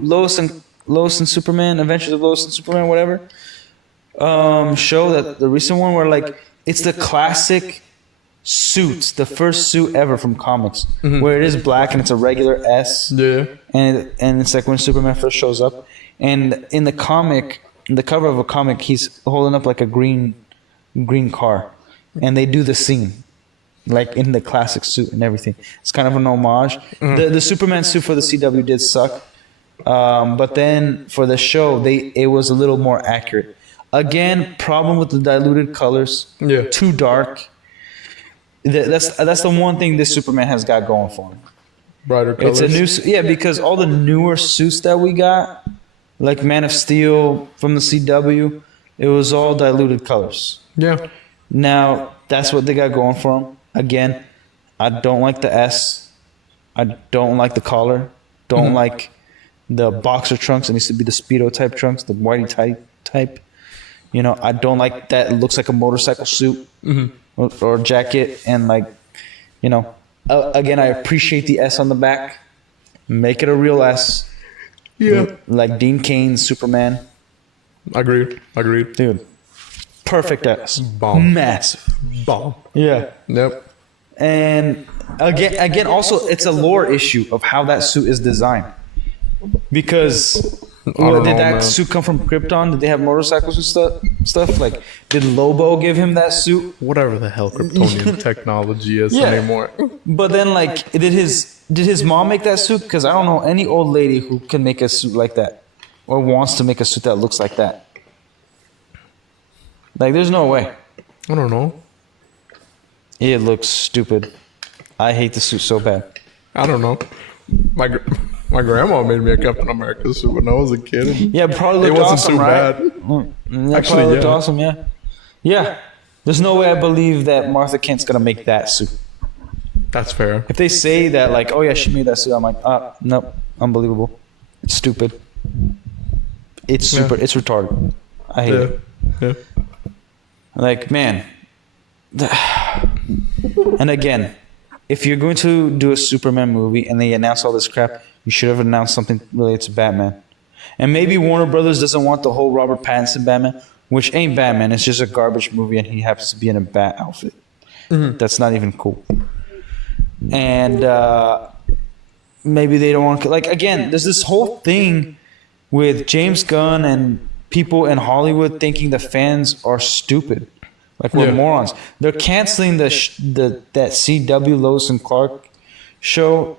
Lois and Superman, Adventures of Lois and Superman, whatever show, that the recent one where like it's the classic suits, the first suit ever from comics, where it is black and it's a regular S. Yeah. And it's like when Superman first shows up, and in the comic, in the cover of a comic, he's holding up like a green car, and they do the scene like in the classic suit and everything. It's kind of an homage. The Superman suit for the CW did suck, but then for the show, it was a little more accurate. Again, problem with the diluted colors. Yeah. Too dark. That's the one thing this Superman has got going for him. Brighter colors. It's a new, because all the newer suits that we got, like Man of Steel from the CW, it was all diluted colors. Yeah. Now that's what they got going for them. Again, I don't like the S. I don't like the collar. Don't like the boxer trunks. It needs to be the Speedo type trunks, the whitey type. You know, I don't like that. It looks like a motorcycle suit or jacket, and like, you know. Again, I appreciate the S on the back. Make it a real S. Yeah. Like Dean Cain's Superman. Agreed. Dude. Perfect S. Bomb. Massive. Bomb. Yeah. Yep. And again, also, it's a lore issue of how that suit is designed. Because did that suit come from Krypton? Did they have motorcycles and stuff? Like, did Lobo give him that suit? Whatever the hell Kryptonian technology is anymore. But then, like, did his mom make that suit? Because I don't know any old lady who can make a suit like that, or wants to make a suit that looks like that. Like, there's no way. I don't know. It looks stupid. I hate the suit so bad. I don't know. My grandma made me a Captain America suit when I was a kid. Yeah, probably it looked wasn't awesome, too right? bad. Actually, looked awesome. Yeah, yeah. There's no way I believe that Martha Kent's gonna make that suit. That's fair. If they say that, like, oh yeah, she made that suit, I'm like, nope, unbelievable. It's stupid. It's super. It's retarded. I hate it. Yeah. Like, man. And again, if you're going to do a Superman movie and they announce all this crap, you should have announced something related to Batman. And maybe Warner Brothers doesn't want the whole Robert Pattinson Batman, which ain't Batman. It's just a garbage movie and he happens to be in a bat outfit. That's not even cool. And maybe they don't want... Like, again, there's this whole thing with James Gunn and people in Hollywood thinking the fans are stupid. Like, we're morons. They're canceling that CW Lois and Clark show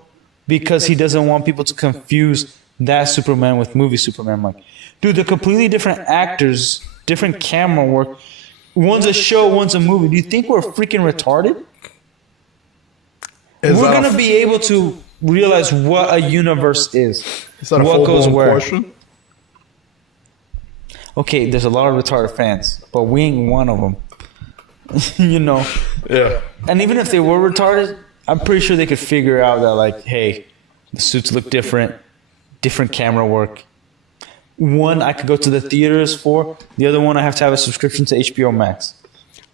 because he doesn't want people to confuse that Superman with movie Superman. I'm like, dude, they're completely different actors, different camera work. One's a show, one's a movie. Do you think we're freaking retarded? We're going to be able to realize what a universe is. Is that a what goes where. question? Okay, there's a lot of retarded fans, but we ain't one of them. You know? Yeah. And even if they were retarded, I'm pretty sure they could figure out that, like, hey, the suits look different camera work. One I could go to the theaters for, the other one I have to have a subscription to HBO Max.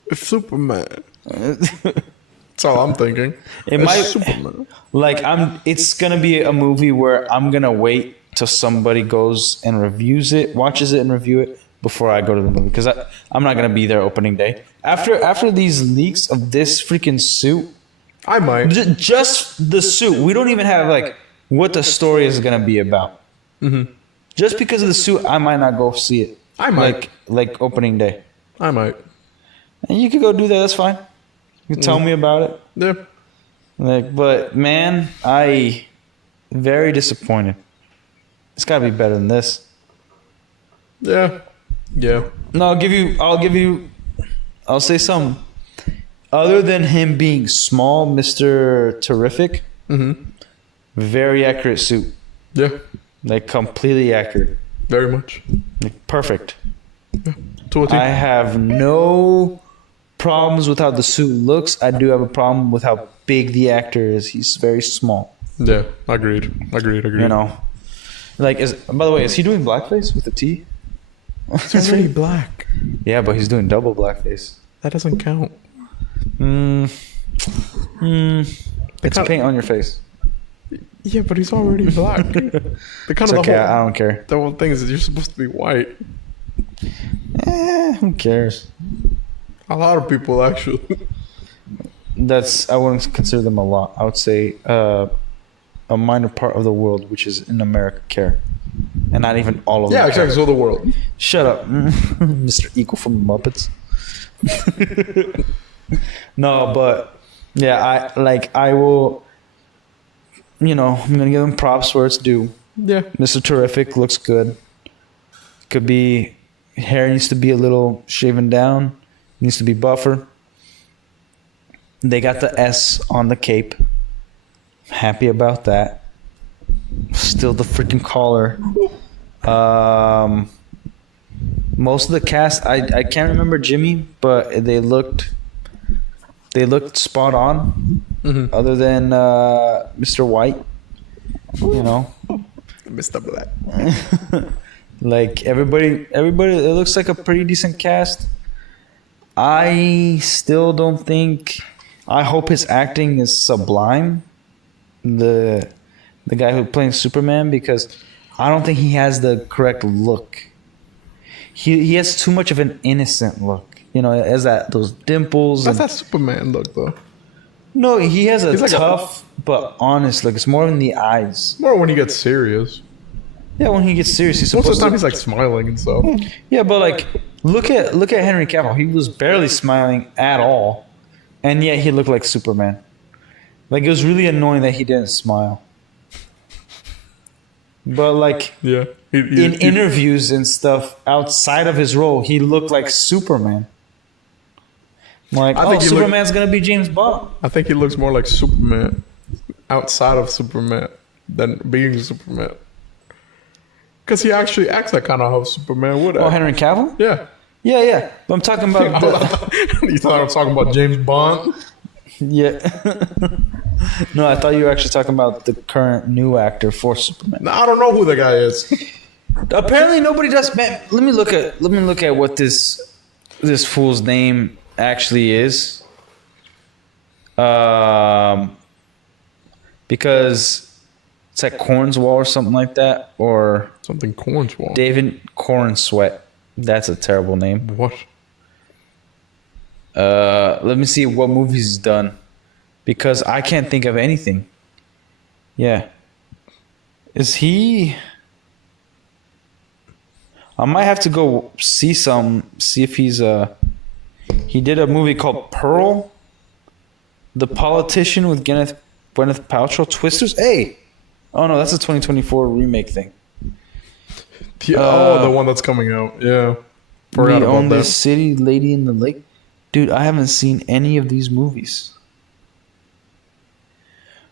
It's Superman. That's all I'm thinking. It might, Superman. Like, it's gonna be a movie where I'm gonna wait till somebody goes and reviews it, watches it and review it before I go to the movie, because I'm not gonna be there opening day. After these leaks of this freaking suit, I might. Just the suit. We don't even have like what the story is gonna be about. Just because of the suit, I might not go see it. I might. Like opening day. I might. And you could go do that. That's fine. You can tell me about it. Yeah. Like, but man, very disappointed. It's got to be better than this. Yeah. Yeah. No, I'll say something. Other than him being small, Mr. Terrific, very accurate suit. Yeah. Like, completely accurate. Very much. Like, perfect. To a T. I have no problems with how the suit looks. I do have a problem with how big the actor is. He's very small. Yeah. Agreed. You know? Like, by the way, is he doing blackface with a T? It's already black. Yeah, but he's doing double blackface. That doesn't count. It's paint on your face. Yeah, but he's already black. It's okay, I don't care. The whole thing is that you're supposed to be white. Who cares? A lot of people actually. I wouldn't consider them a lot. I would say a minor part of the world, which is in America, care. And not even all of them. Yeah, exactly. So the world. Shut up, Mr. Equal from the Muppets. No, but yeah, I will. I'm gonna give him props where it's due. Yeah. Mr. Terrific looks good. Could be hair needs to be a little shaven down. Needs to be buffer. They got the S on the cape. Happy about that. Still the freaking collar. Most of the cast, I can't remember Jimmy, but they looked spot on. Other than Mr. White, Mr. Black. like everybody, it looks like a pretty decent cast. I still don't think. I hope his acting is sublime. The guy who's playing Superman, because I don't think he has the correct look. He has too much of an innocent look. As those dimples. That's that Superman look though. No, he has a like tough but honest look. It's more in the eyes. More when he gets serious. Yeah, when he gets serious, he's Most supposed of the time to. he's like smiling and stuff. Yeah, but like, look at Henry Cavill. He was barely smiling at all, and yet he looked like Superman. Like, it was really annoying that he didn't smile. But like, Yeah. in interviews and stuff outside of his role, he looked like Superman. Like, I think he Superman's gonna be James Bond. I think he looks more like Superman outside of Superman than being Superman. Because he actually acts like kind of how Superman would act. Oh, Henry Cavill? Yeah. Yeah. But I'm talking about You thought I was talking about James Bond? yeah. No, I thought you were actually talking about the current new actor for Superman. No, I don't know who the guy is. Apparently, nobody does. Man, let me look at what this fool's name actually is. Because it's like Cornswall or something like that, or Something Cornswall. David Cornsweat. That's a terrible name. What? Let me see what movies he's done, because I can't think of anything. Yeah. Is he? I might have to go see if he's he did a movie called Pearl, The Politician with Gwyneth Paltrow. Twisters. Hey. Oh no, that's a 2024 remake thing. The one that's coming out. Yeah. Forgot We about Own that. This City, Lady in the Lake. Dude, I haven't seen any of these movies.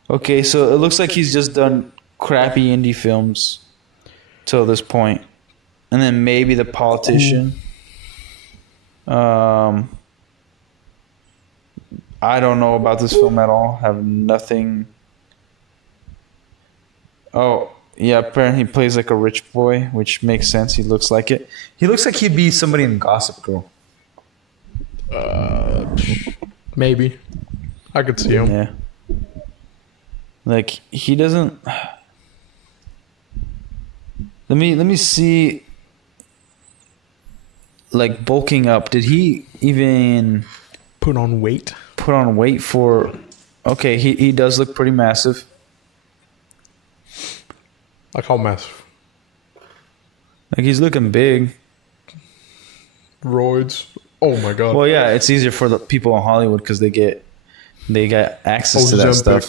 Okay, so it looks like he's just done crappy indie films till this point. And then maybe The Politician. I don't know about this film at all. Have nothing. Oh, yeah, apparently he plays like a rich boy, which makes sense. He looks like it. He looks like he'd be somebody in Gossip Girl. Maybe. I could see him. Yeah. Like, he doesn't. Let me see. Like, bulking up. Did he even Put on weight. put on weight for? Okay, he does look pretty massive. Like how massive? Like he's looking big. Roids. Oh my god. Well, yeah, it's easier for the people in Hollywood because they got access to that stuff.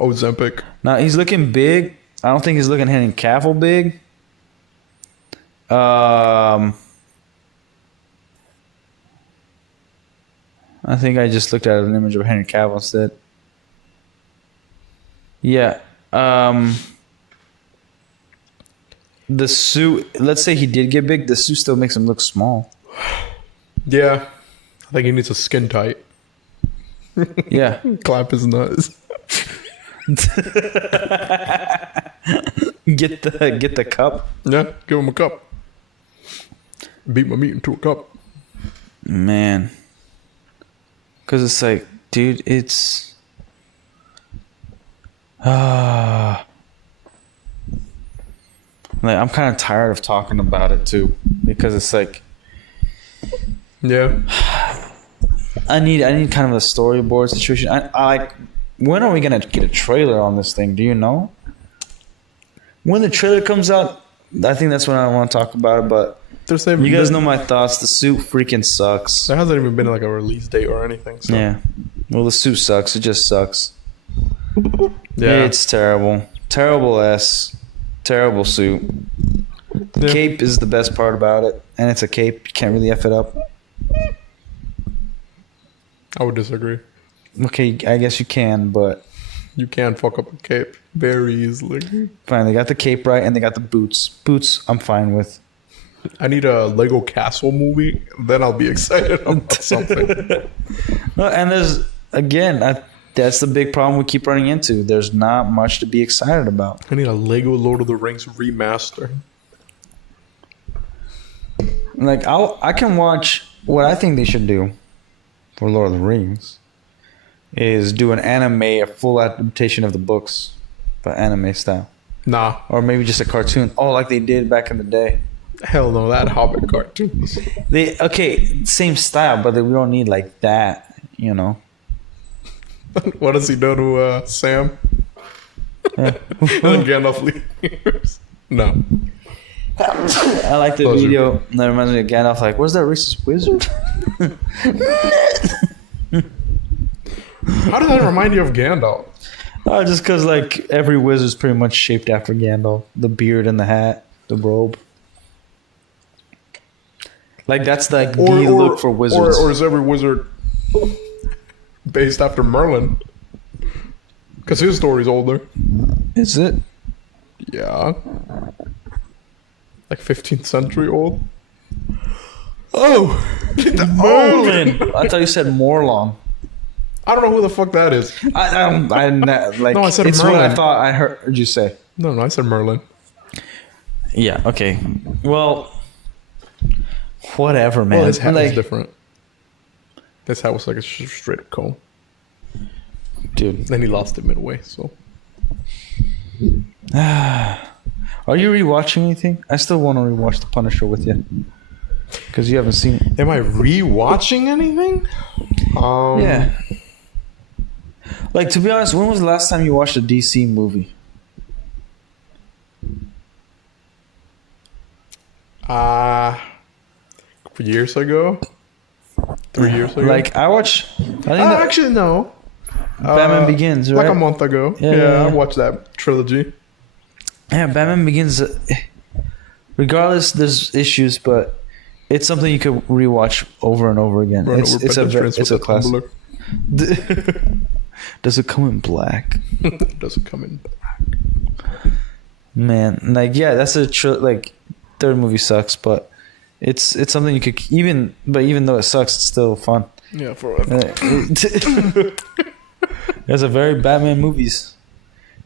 Ozempic. Now he's looking big. I don't think he's looking Henry Cavill big. I think I just looked at an image of Henry Cavill instead. Yeah. The suit, let's say he did get big, the suit still makes him look small. Yeah. I think he needs a skin tight. Yeah. Clap his nuts. Get the cup. Yeah, give him a cup. Beat my meat into a cup. Man. Because it's like, dude, it's... like, I'm kind of tired of talking about it, too. Because it's like... Yeah. I need kind of a storyboard situation. I like... When are we going to get a trailer on this thing? Do you know? When the trailer comes out, I think that's when I want to talk about it, but... You guys know my thoughts. The suit freaking sucks. There hasn't even been like a release date or anything. So. Yeah. Well, the suit sucks. It just sucks. Yeah. It's terrible. Terrible S. Terrible suit. The cape is the best part about it. And it's a cape. You can't really F it up. I would disagree. Okay, I guess you can, but... You can fuck up a cape very easily. Fine, they got the cape right and they got the boots. Boots, I'm fine with. I need a Lego Castle movie, then I'll be excited about something. No, and there's, again, that's the big problem we keep running into. There's not much to be excited about. I need a Lego Lord of the Rings remaster. Like, I can watch, what I think they should do for Lord of the Rings is do an anime, a full adaptation of the books, but anime style. Nah. Or maybe just a cartoon. Oh, like they did back in the day. Hell no, that Hobbit cartoons. Same style, but we don't need like that, you know. What does he do to Sam? Yeah. And Gandalf leaves. No. I like the video that reminds me of Gandalf. Like, where's that racist wizard? How does that remind you of Gandalf? Just because like every wizard's pretty much shaped after Gandalf. The beard and the hat, the robe. Like that's like the look for wizards. Or is every wizard based after Merlin? Because his story's older. Is it? Yeah. Like 15th century old. Oh! Merlin! I thought you said Morlong. I don't know who the fuck that is. I like. No, I said it's Merlin. what I thought I heard you say. No, I said Merlin. Yeah. Okay. Well, whatever, man. Well, his hat like, was different. This hat was like a straight up comb. Dude. Then he lost it midway, so. Are you rewatching anything? I still want to rewatch The Punisher with you. Because you haven't seen it. Am I rewatching anything? Yeah. Like, to be honest, when was the last time you watched a DC movie? Years ago? 3 years ago? Like, I watched... actually, no. Batman Begins, right? Like a month ago. Yeah. I watched that trilogy. Yeah, Batman Begins... regardless, there's issues, but it's something you could rewatch over and over again. It's a classic. Does it come in black? Does it come in black? Man, like, yeah, that's third movie sucks, but it's something you could even though it sucks, it's still fun. Yeah, forever. There's a very Batman movies,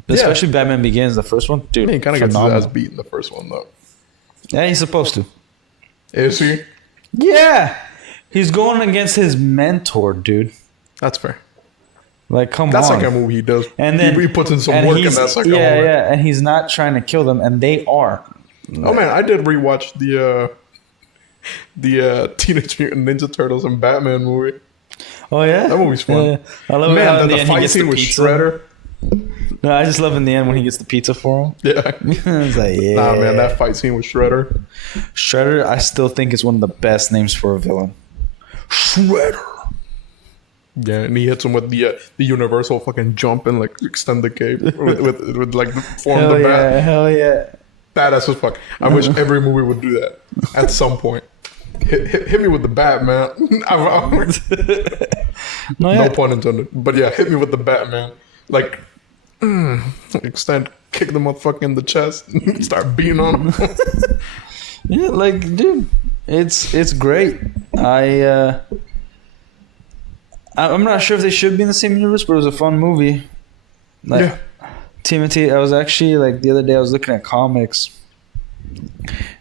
especially Batman Begins, the first one, dude. He kind of gets his ass beat in the first one, though. Yeah, he's supposed to. Is he? Yeah, he's going against his mentor, dude. That's fair. Like, come That's on. That's like a movie he does. And then he puts in some work in that second one. Yeah, and he's not trying to kill them, and they are. Oh man, I did rewatch the Teenage Mutant Ninja Turtles and Batman movie. Oh yeah, that movie's fun. Yeah. I love man, how the fight scene with Shredder. No, I just love in the end when he gets the pizza for him. Yeah. It's like, yeah. Nah, man, that fight scene with Shredder. Shredder, I still think is one of the best names for a villain. Shredder. Yeah, and he hits him with the universal fucking jump and like extend the cape with like form Hell the bat. yeah, hell yeah. Badass as fuck. I wish every movie would do that at some point. Hit me with the bat, man. No pun intended. But yeah, hit me with the bat, man. Like, extend, kick the motherfucker in the chest, start beating on him. Yeah, like, dude, it's great. I'm not sure if they should be in the same universe, but it was a fun movie. Like, Yeah. TMNT, I was actually, like, the other day I was looking at comics.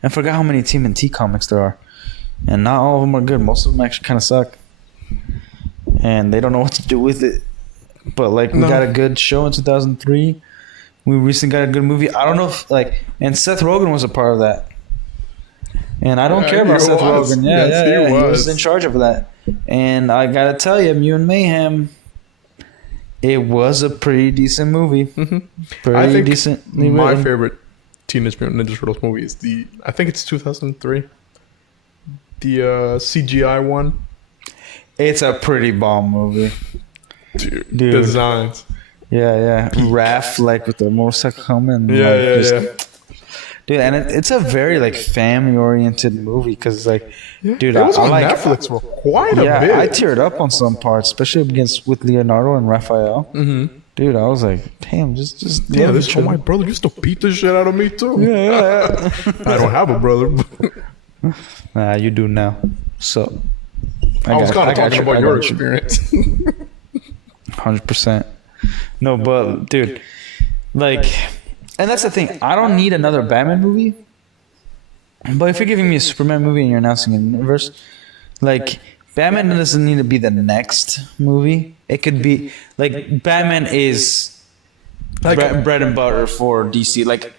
I forgot how many TMNT comics there are. And not all of them are good. Most of them actually kind of suck. And they don't know what to do with it. But, like, we got a good show in 2003. We recently got a good movie. I don't know if, like, and Seth Rogen was a part of that. And I don't care about Seth Rogen. Yeah, he was in charge of that. And I gotta tell you, Mutant Mayhem, it was a pretty decent movie. Pretty I think decently my written. favorite Teenage Mutant Ninja Turtles movie is I think it's 2003. The CGI one. It's a pretty bomb movie. Dude. Dude. Designs. Yeah. Raph, like, with the motorcycle helmet. And, Yeah, like, yeah, just- yeah. Dude, and it's a very, like, family-oriented movie because, like, dude, It was I on like Netflix for quite a yeah, bit. I teared up on some parts, especially with Leonardo and Raphael. Mm-hmm. Dude, I was like, damn, just Yeah, love this each for my other. brother used to beat the shit out of me too. Yeah. I don't have a brother. Nah, you do now. So I was kind of talking about your you. experience. 100%. No, but dude, like, and that's the thing. I don't need another Batman movie. But if you're giving me a Superman movie and you're announcing a universe, like, Batman doesn't need to be the next movie. It could be like Batman is bread and butter for DC. Like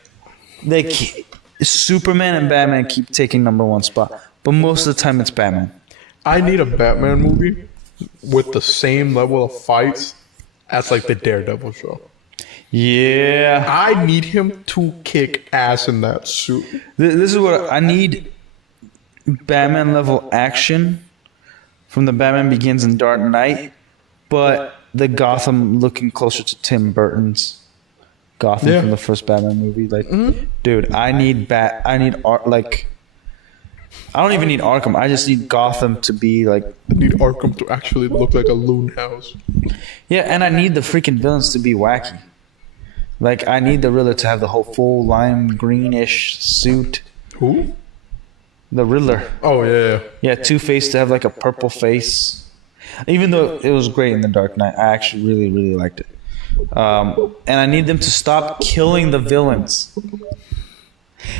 Superman and Batman keep taking #1 spot, but most of the time it's Batman. I need a Batman movie with the same level of fights as like the Daredevil show. Yeah. I need him to kick ass in that suit. This is what I need: Batman level action from the Batman Begins and Dark Knight, but the Gotham looking closer to Tim Burton's Gotham Yeah. from the first Batman movie. Like, dude, I need like, I don't even need Arkham. I just need Gotham to be like, I need Arkham to actually look like a loon house. yeah, and I need the freaking villains to be wacky. Like, I need the Riddler to have the whole full lime greenish suit. Who? The Riddler. Oh yeah. Yeah, Two-Face to have like a purple face. Even though it was great in The Dark Knight, I actually really, really liked it. And I need them to stop killing the villains.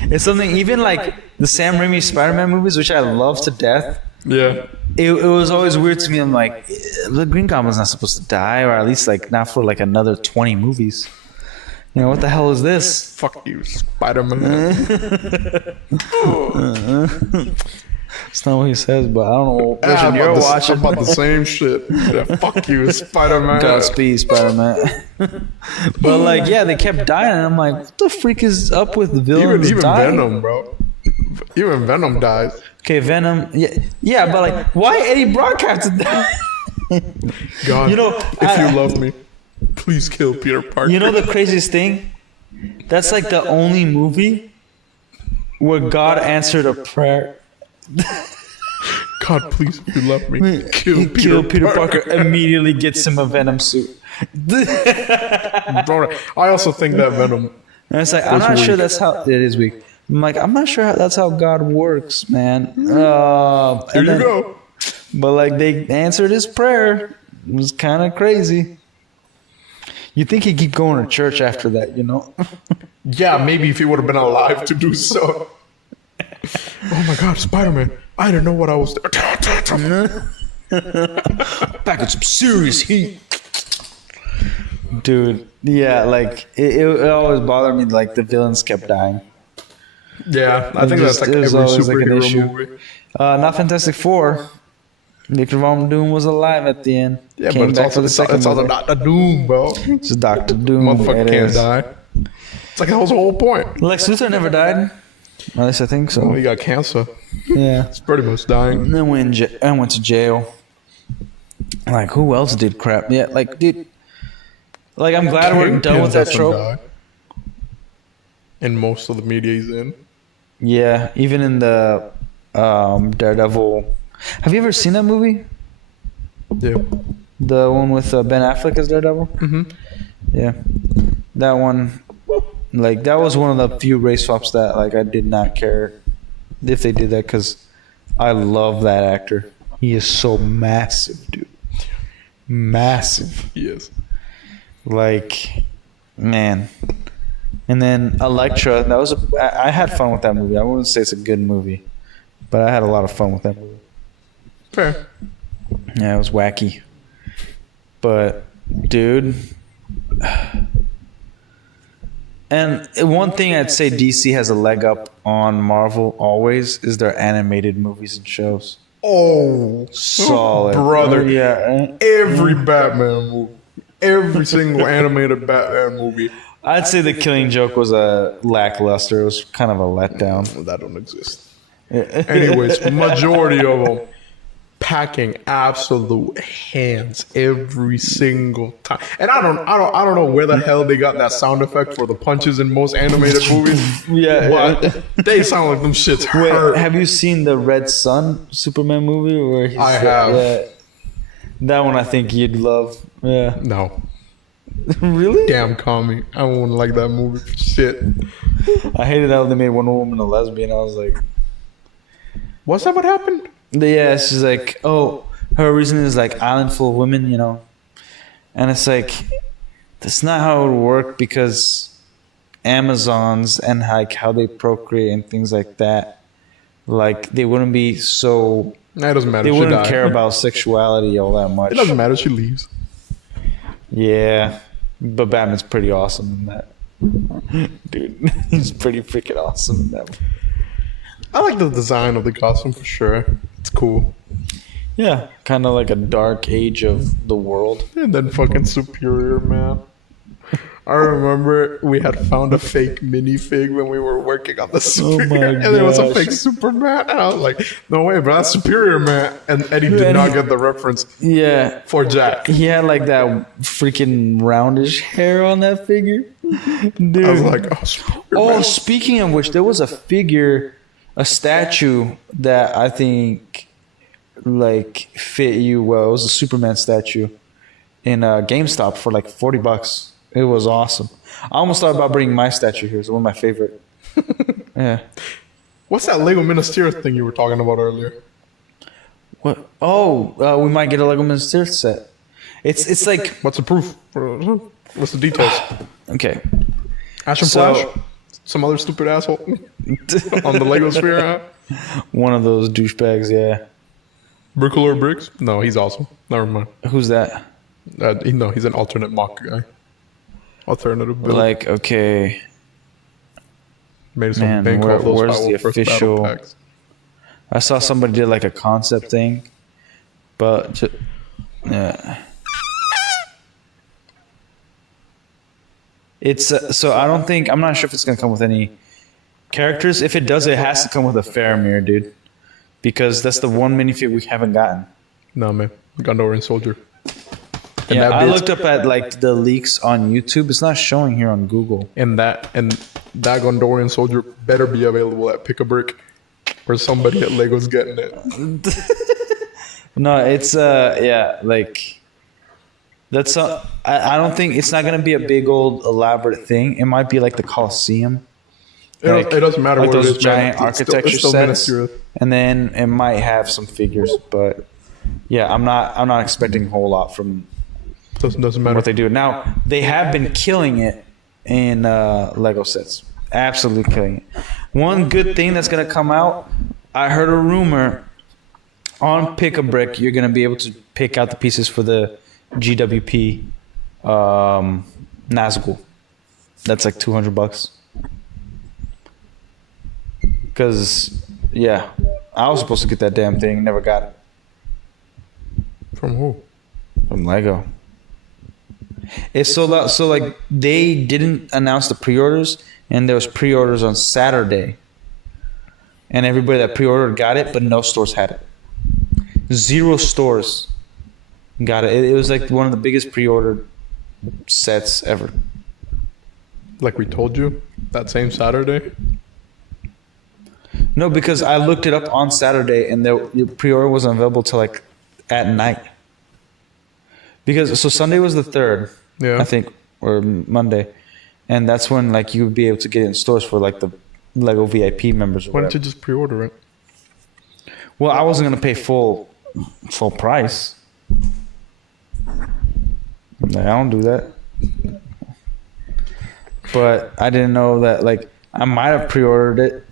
It's something, even like the Sam Raimi Spider-Man movies, which I love to death. Yeah. It was always weird to me. I'm like, the Green Goblin's not supposed to die, or at least like not for like another 20 movies. You know, what the hell is this? Fuck you, Spider-Man. It's not what he says, but I don't know. I'm Listen, you're about watching. I'm about the same shit. Yeah, fuck you, Spider-Man. Godspeed, Spider-Man. But like, yeah, they kept dying, and I'm like, what the freak is up with the villains Even dying? Venom, bro. Even Venom dies. Okay, Venom. Yeah, but like, why Eddie Brock have to die? God, You know, if you love me, please kill Peter Parker. You know the craziest thing? That's like the only movie where God answered a prayer. God, please, if you love me, kill Peter Parker immediately gets him a Venom suit. Bro, I also think that Venom. And it's like, I'm Was not sure weak. that's how it is weak. I'm like, I'm not sure that's how God works, man. Here And you then- go. But like, they answered his prayer. It was kind of crazy. You think he'd keep going to church after that, you know? Yeah, maybe if he would have been alive to do so. Oh my God, Spider-Man! I didn't know what I was. Back with some serious heat. Dude, yeah, like, it always bothered me, like, the villains kept dying. Yeah, I think It that's like was every always, like, an superhero issue. movie. Not Fantastic Four. Victor Von Doom was alive at the end. Yeah, Came but back for the second it's also movie. not the Doom, bro. It's Doctor Doom. Motherfucker it can't is. die. It's like that was the whole point. Lex Luthor never died. At least I think so. Well, he got cancer. Yeah. It's pretty much dying. And then went to jail. Like, who else did crap? Yeah, like, dude. Like, I'm glad we're done with that Kingpin trope. doesn't die. In most of the media he's in. Yeah, even in the Daredevil. Have you ever seen that movie? Yeah. The one with Ben Affleck as Daredevil? Mm-hmm. Yeah. That one, like, that was one of the few race swaps that, like, I did not care if they did that because I love that actor. He is so massive, dude. Massive. Yes. Like, man. And then Elektra, that was I had fun with that movie. I wouldn't say it's a good movie, but I had a lot of fun with that movie. Fair. Yeah, it was wacky. But, dude. And one thing I'd say DC has a leg up on Marvel always is their animated movies and shows. Oh, Solid. brother. Oh, yeah. Every Batman movie. Every single animated Batman movie. I'd say The Killing Joke was a lackluster. It was kind of a letdown. That don't exist. Anyways, majority of them packing absolute hands every single time. And I don't know where the hell they got that sound effect for the punches in most animated movies. Yeah. But they sound like them shits hurt. Wait, have you seen the Red Sun Superman movie? Where he's, I have. Yeah, that one I think you'd love. Yeah. No. Really? Damn, Kami. I wouldn't like that movie for shit. I hated how they made Wonder Woman a lesbian. I was like, What's that what happened? yeah, she's like, oh, her reason is like island full of women, you know. And it's like, that's not how it would work because Amazons and like how they procreate and things like that, like they wouldn't be so, Nah, it doesn't matter. they She wouldn't died. care about sexuality all that much. It doesn't matter. She leaves. Yeah, but Batman's pretty awesome in that. Dude, he's pretty freaking awesome in that. I like the design of the costume for sure. It's cool. Yeah, kind of like a dark age of the world. And then fucking Superior Man. I remember we had found a fake minifig when we were working on the Superior, and there was a gosh. fake Superman, and I was like, "No way, bro, that's Superior Man." And Eddie did not get the reference Yeah, for Jack. he had like that freaking roundish hair on that figure. Dude. I was like, "Oh, Superior Oh, Man." speaking of which, there was a figure, a statue that I think like fit you well. It was a Superman statue in GameStop for like $40. It was awesome. I almost thought about bringing my statue here. It's one of my favorite. Yeah. What's that Lego Ministerial thing you were talking about earlier? What? Oh, we might get a Lego Minister set. It's like What's the proof? What's the details? okay. Ash and So- Flash? Some other stupid asshole on the Lego Sphere app? One of those douchebags. Yeah. Bricklayer Briggs? No, he's awesome. Never mind. Who's that? No, he's an alternate mock guy. Alternative build. Like okay. Made some Man, bank where- off those where's the 501st battle official- packs. I saw somebody did like a concept thing, but yeah. It's so I don't think I'm not sure if it's gonna come with any characters. If it does, it has to come with a Faramir, dude, because that's the one minifig we haven't gotten. No, man. Gondorian Soldier. And Yeah, that I bitch- looked up at like the leaks on YouTube. It's not showing here on Google. And that Gondorian Soldier better be available at Pick a Brick, or somebody at Lego's getting it. No, it's yeah, like that's I don't think it's not gonna be a big old elaborate thing. It might be like the Colosseum. It doesn't matter like what it those is, man. giant It's still- architecture it's still sets, minuscule. and then it might have some figures. But yeah, I'm not expecting a whole lot from Doesn't matter. what they do. Now they have been killing it in Lego sets, absolutely killing it. One good thing that's gonna come out, I heard a rumor on Pick a Brick, you're gonna be able to pick out the pieces for the GWP Nazgul. That's like $200. Because yeah, I was supposed to get that damn thing, never got it. From who? From Lego. It sold out. So like they didn't announce the pre-orders, and there was pre-orders on Saturday, and everybody that pre-ordered got it, but no stores had it. 0 stores got it. It was like one of the biggest pre-ordered sets ever. Like we told you that same Saturday. No, because I looked it up on Saturday, and the pre-order wasn't available till like at night. Because so Sunday was the 3rd, Yeah. I think, or Monday, and that's when like you would be able to get it in stores for like the Lego VIP members. Or Why whatever. don't you just pre-order it? Well, I wasn't gonna pay full price. I don't do that. But I didn't know that. Like I might have pre-ordered it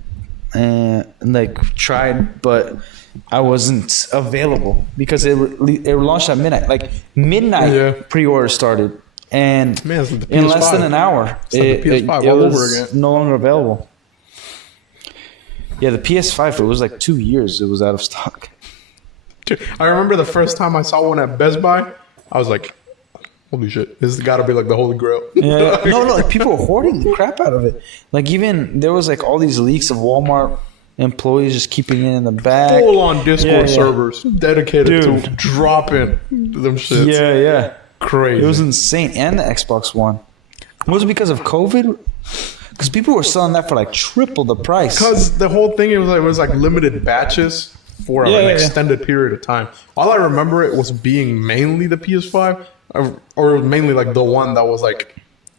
and like tried, but I wasn't available because it launched at midnight. Like midnight, Yeah. pre-order started, and Man, it's like the in less than PS5. an hour, It's like the PS5 all was over again. no longer available. Yeah, the PS5. It was like 2 years. It was out of stock. Dude, I remember the first time I saw one at Best Buy, I was like, holy shit, this has got to be like the Holy Grail. Yeah, no, like people were hoarding the crap out of it. Like even there was like all these leaks of Walmart employees just keeping it in the bag. Full on Discord Yeah. servers dedicated Dude. to dropping them shits. Yeah. Crazy. It was insane. And the Xbox One. Was it because of COVID? Because people were selling that for like triple the price. Because the whole thing, it was like limited batches for Yeah, an yeah. extended period of time. All I remember it was being mainly the PS5, or mainly like the one that was like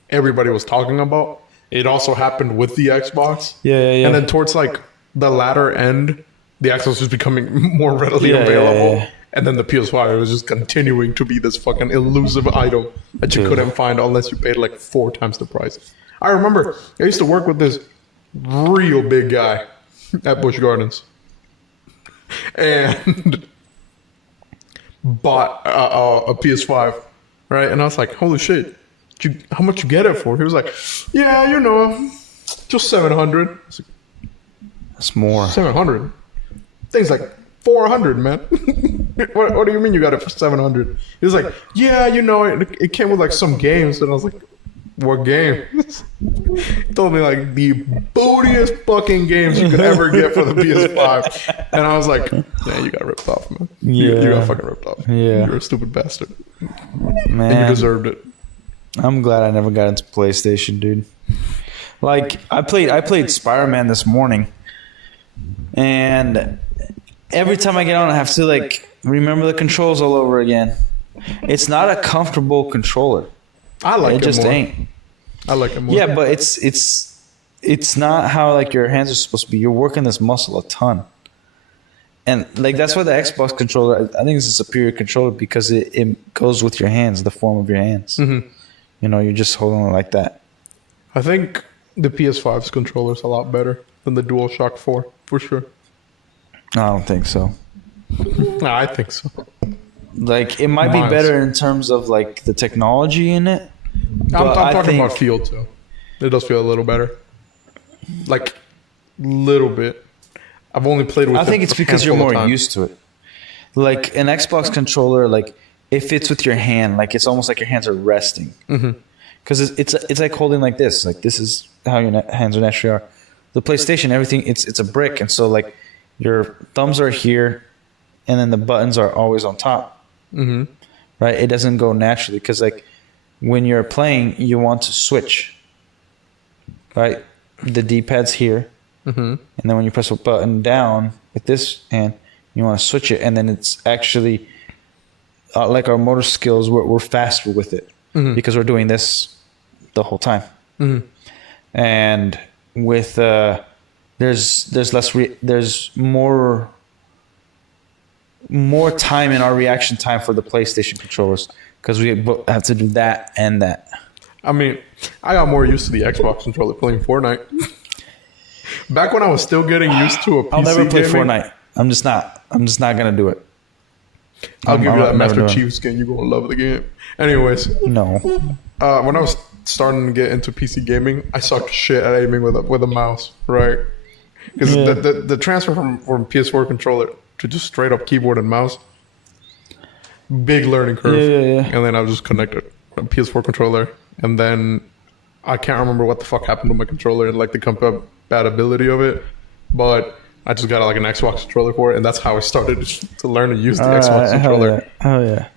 everybody was talking about. It also happened with the Xbox. Yeah. And then towards like the latter end, the Xbox was becoming more readily Yeah, available. yeah. And then the PS5 was just continuing to be this fucking elusive item that you Dude. couldn't find unless you paid like 4 times the price. I remember I used to work with this real big guy at Busch Gardens, and bought a PS5, right? And I was like, "Holy shit! How much you get it for?" He was like, "Yeah, you know, just 700." I was like, That's more. 700. Things like 400, man. what do you mean you got it for 700? He was like, "Yeah, you know, it came with like some games," and I was like, "What games?" He told me like the bootiest fucking games you could ever get for the PS5, and I was like, "Yeah, you got ripped off, man. You Yeah. got fucking ripped off. Yeah. You're a stupid bastard. And Man, you deserved it." I'm glad I never got into PlayStation, dude. Like I played Spider-Man this morning, and every time I get on, I have to like remember the controls all over again. It's not a comfortable controller. I like It it just more. ain't. I like it more. Yeah, but it's not how like your hands are supposed to be. You're working this muscle a ton, and like that's why the Xbox controller, I think it's a superior controller because it goes with your hands, the form of your hands. Mhm. You know, you're just holding it like that. I think the PS5's controller is a lot better than the DualShock 4, for sure. I don't think so. Nah, I think so. Like it might be Miles. better in terms of like the technology in it. I'm But I talking think- about feel too. It does feel a little better. Like, little bit. I've only played with I think it it's a because you're handful of more times. used to it. Like an Xbox controller, like it fits with your hand. Like it's almost like your hands are resting. Because it's like holding like this. Like this is how your hands naturally are. The PlayStation, everything it's a brick, and so like your thumbs are here, and then the buttons are always on top. Right? It doesn't go naturally because like when you're playing, you want to switch. Right? The D-pad's here. And then when you press a button down with this hand, you want to switch it, and then it's actually like our motor skills. We're faster with it because we're doing this the whole time. And with there's less there's more time in our reaction time for the PlayStation controllers because we have to do that and that. I mean, I got more used to the Xbox controller playing Fortnite. Back when I was still getting used to a PC I'll never play gaming, Fortnite. I'm just not gonna do it. I'll give you I'll that never do Master it. Chief skin. You're going to love the game. Anyways, No. when I was starting to get into PC gaming, I sucked shit at aiming with a mouse, right? Because Yeah. the transfer from PS4 controller to just straight up keyboard and mouse, big learning curve. Yeah. And then I just connected a PS4 controller, and then I can't remember what the fuck happened to my controller and like the compatibility of it, but I just got like an Xbox controller for it, and that's how I started to learn to use the Xbox controller. Oh yeah.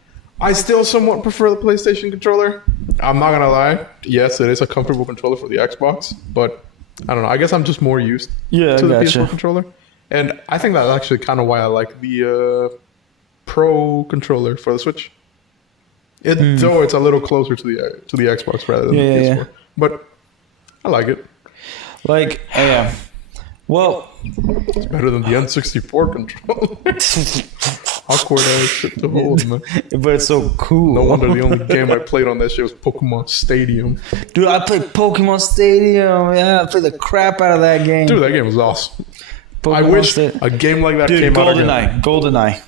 I still somewhat prefer the PlayStation controller. I'm not gonna lie. Yes, it is a comfortable controller for the Xbox, but I don't know. I guess I'm just more used to the PS4 controller, and I think that's actually kind of why I like the Pro controller for the Switch. Though it's a little closer to the Xbox rather than the PS4, but I like it. Like, yeah. Well, It's better than the N64 controller. Awkward ass shit to hold, man. but it's so cool. No wonder the only game I played on that shit was Pokemon Stadium. Dude, I played Pokemon Stadium. Yeah, I played the crap out of that game. Dude, that game was awesome. Pokemon I wish Stadium. a game like that Dude, came out again. GoldenEye.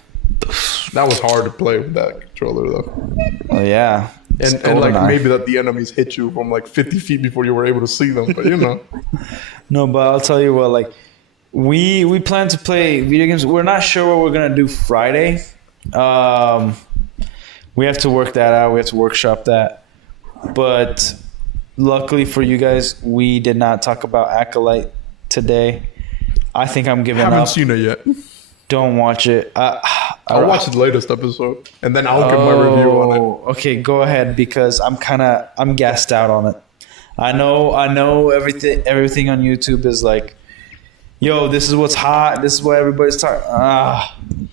That was hard to play with that controller, though. Oh yeah. And like maybe that the enemies hit you from like 50 feet before you were able to see them, but you know. No, but I'll tell you what, like we plan to play video games. We're not sure what we're gonna do Friday. We have to work that out. We have to workshop that. But luckily for you guys, we did not talk about Acolyte today. I think I'm giving Haven't up. seen it yet. Don't watch it. I'll watch the latest episode and then I'll give my review on it. Okay, go ahead because I'm gassed out on it. I know everything on YouTube is like, yo, this is what's hot. This is what everybody's talking.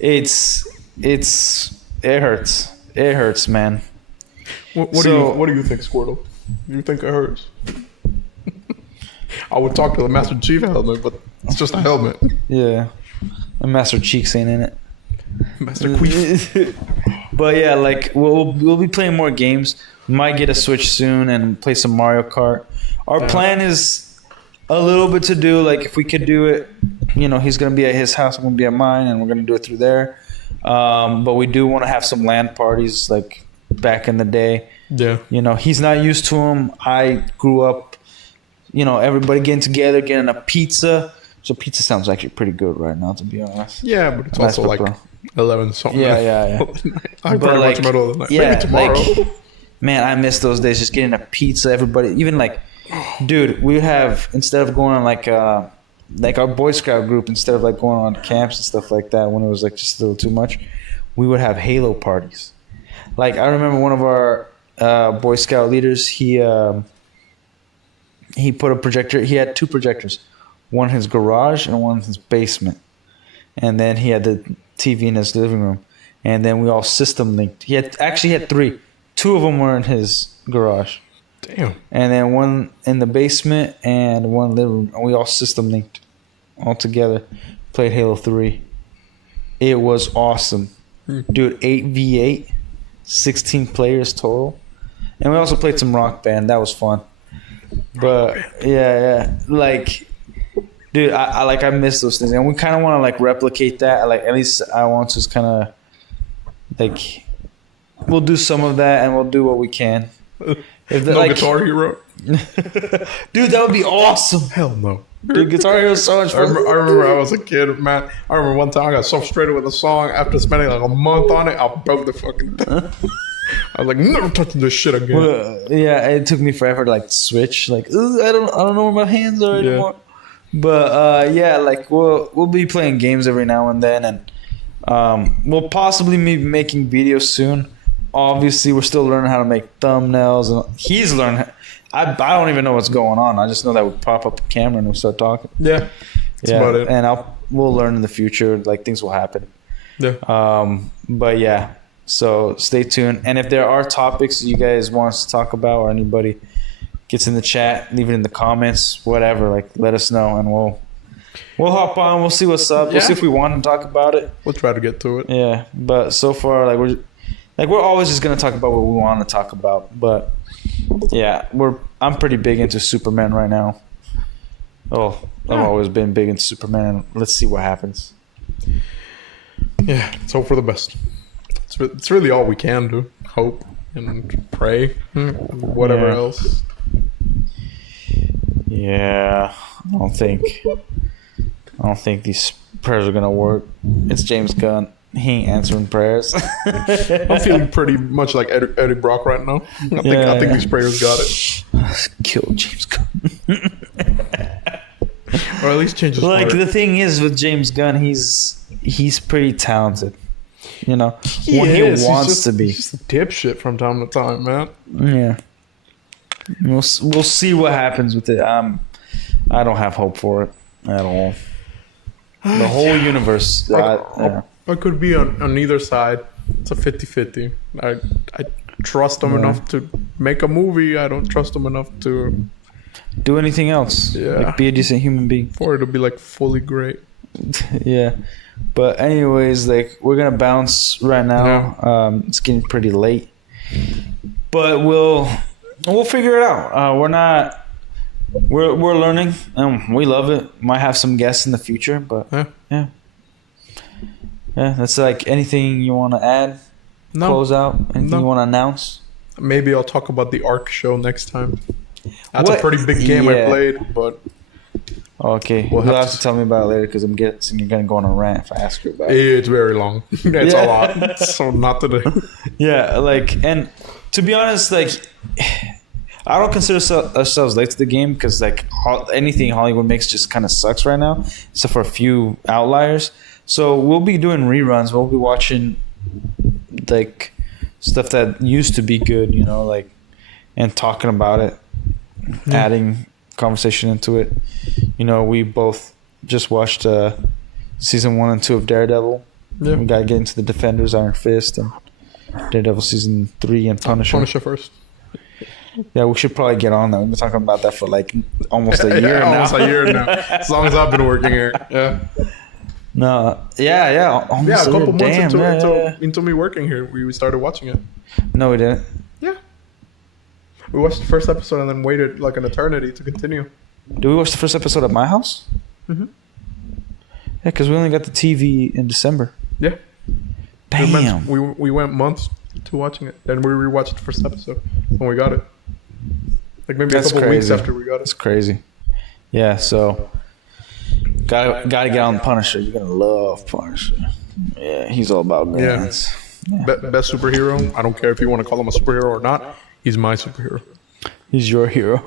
It hurts. It hurts, man. What do you think, Squirtle? Do you think it hurts? I would talk to the Master Chief helmet, but it's just a helmet. Yeah, and Master Cheeks ain't in it. Master Queef. But yeah, like we'll be playing more games. We might get a Switch soon and play some Mario Kart. Our plan is a little bit to do, like if we could do it, you know, he's gonna be at his house, I'm gonna be at mine, and we're gonna do it through there. But we do want to have some LAN parties like back in the day. Yeah. You know, he's not used to them. I grew up, you know, everybody getting together, getting a pizza. So pizza sounds actually pretty good right now, to be honest. Yeah, but it's also like 11 something. Yeah. I'm pretty much middle of the night. Yeah, maybe tomorrow. like, man, I miss those days. Just getting a pizza, everybody. Even like, dude, we have, instead of going on like our Boy Scout group, instead of like going on camps and stuff like that, when it was like just a little too much, we would have Halo parties. Like I remember one of our Boy Scout leaders, he put a projector. He had two projectors, one in his garage and one in his basement, and then he had the TV in his living room, and then we all system linked. He had three. Two of them were in his garage. Damn. And then one in the basement and one in the living room, and we all system linked all together. Played Halo 3. It was awesome. Dude, 8v8, 16 players total. And we also played some Rock Band. That was fun. But yeah. Like, dude, I miss those things. And we kind of want to like replicate that. Like, at least I want to kind of like, we'll do some of that and we'll do what we can. If No Guitar Hero? Dude, that would be awesome. Hell no. Dude, Guitar Hero is so much I fun. remember I was a kid, man. I remember one time I got so frustrated with a song. After spending like a month on it, I broke the fucking thing. I was like, never touching this shit again. Well, yeah, it took me forever to like switch. Like, I don't know where my hands are anymore. But yeah, like we'll be playing games every now and then, and we'll possibly be making videos soon. Obviously, we're still learning how to make thumbnails, and he's learning. I don't even know what's going on. I just know that we pop up the camera and we start talking. Yeah, that's about it. And we'll learn in the future. Like things will happen. Yeah. But yeah, so stay tuned. And if there are topics you guys want us to talk about, or anybody gets in the chat, leave it in the comments, whatever. Like let us know, and we'll hop on. We'll see what's up. We'll see if we want to talk about it. We'll try to get to it. Yeah, but so far, we're always just gonna talk about what we want to talk about. But yeah, I'm pretty big into Superman right now. Oh, I've always been big into Superman, and let's see what happens. Yeah, let's hope for the best. It's really all we can do. Hope and pray. Whatever else. Yeah, I don't think these prayers are gonna work. It's James Gunn. he ain't answering prayers. I'm feeling pretty much like Eddie Brock right now. I think these prayers got it. Kill James Gunn. Or at least change his Like heart. the thing is with James Gunn, he's pretty talented. You know, He when is. he wants He's just, to be. He's just a dipshit from time to time, man. Yeah. We'll see what happens with it. I don't have hope for it at all. The whole universe. I could be on either side. It's a 50-50. I trust him enough to make a movie. I don't trust him enough to Do anything else. Yeah. Like, be a decent human being. for it to be like fully great. Yeah. But anyways, like we're gonna bounce right now. It's getting pretty late. But we'll figure it out. We're learning and we love it. Might have some guests in the future, but Yeah. yeah, that's like anything you want to add, No, close out, anything No. you want to announce. maybe I'll talk about the Ark show next time. That's What? a pretty big game I Yeah. played, but Okay, We'll you'll have have to- to tell me about it later because I'm guessing you're gonna go on a rant if I ask you about it. it's very long. It's Yeah. a lot. So not today. Yeah, like, and to be honest, like, I don't consider ourselves late to the game because like anything Hollywood makes just kind of sucks right now, except for a few outliers. So we'll be doing reruns. We'll be watching like stuff that used to be good, you know, like, and talking about it, adding conversation into it. You know, we both just watched season 1 and 2 of Daredevil. Yeah. We got to get into the Defenders, Iron Fist, and Daredevil season 3 and Punisher. Punisher first. Yeah, we should probably get on that. We've been talking about that for like almost a year now. Almost a year now. As long as I've been working here. Yeah. No, yeah, almost Yeah, a couple year. months Damn, into, yeah, into, yeah. into me working here, we started watching it. No, we didn't. Yeah. We watched the first episode and then waited like an eternity to continue. Did we watch the first episode at my house? Mhm. Yeah, because we only got the TV in December. Yeah. Damn. We went months to watching it. Then we rewatched the first episode when we got it. Like maybe That's a couple weeks crazy. after we got That's it. crazy. Yeah, so gotta get on Punisher. You're gonna love Punisher. Yeah, he's all about guns. Best superhero. I don't care if you want to call him a superhero or not. He's my superhero. He's your hero.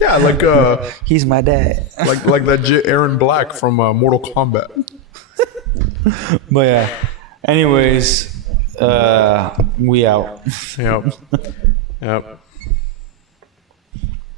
Yeah, like He's my dad. like that Aaron Black from Mortal Kombat. But yeah. Anyways, we out. Yep. Yep.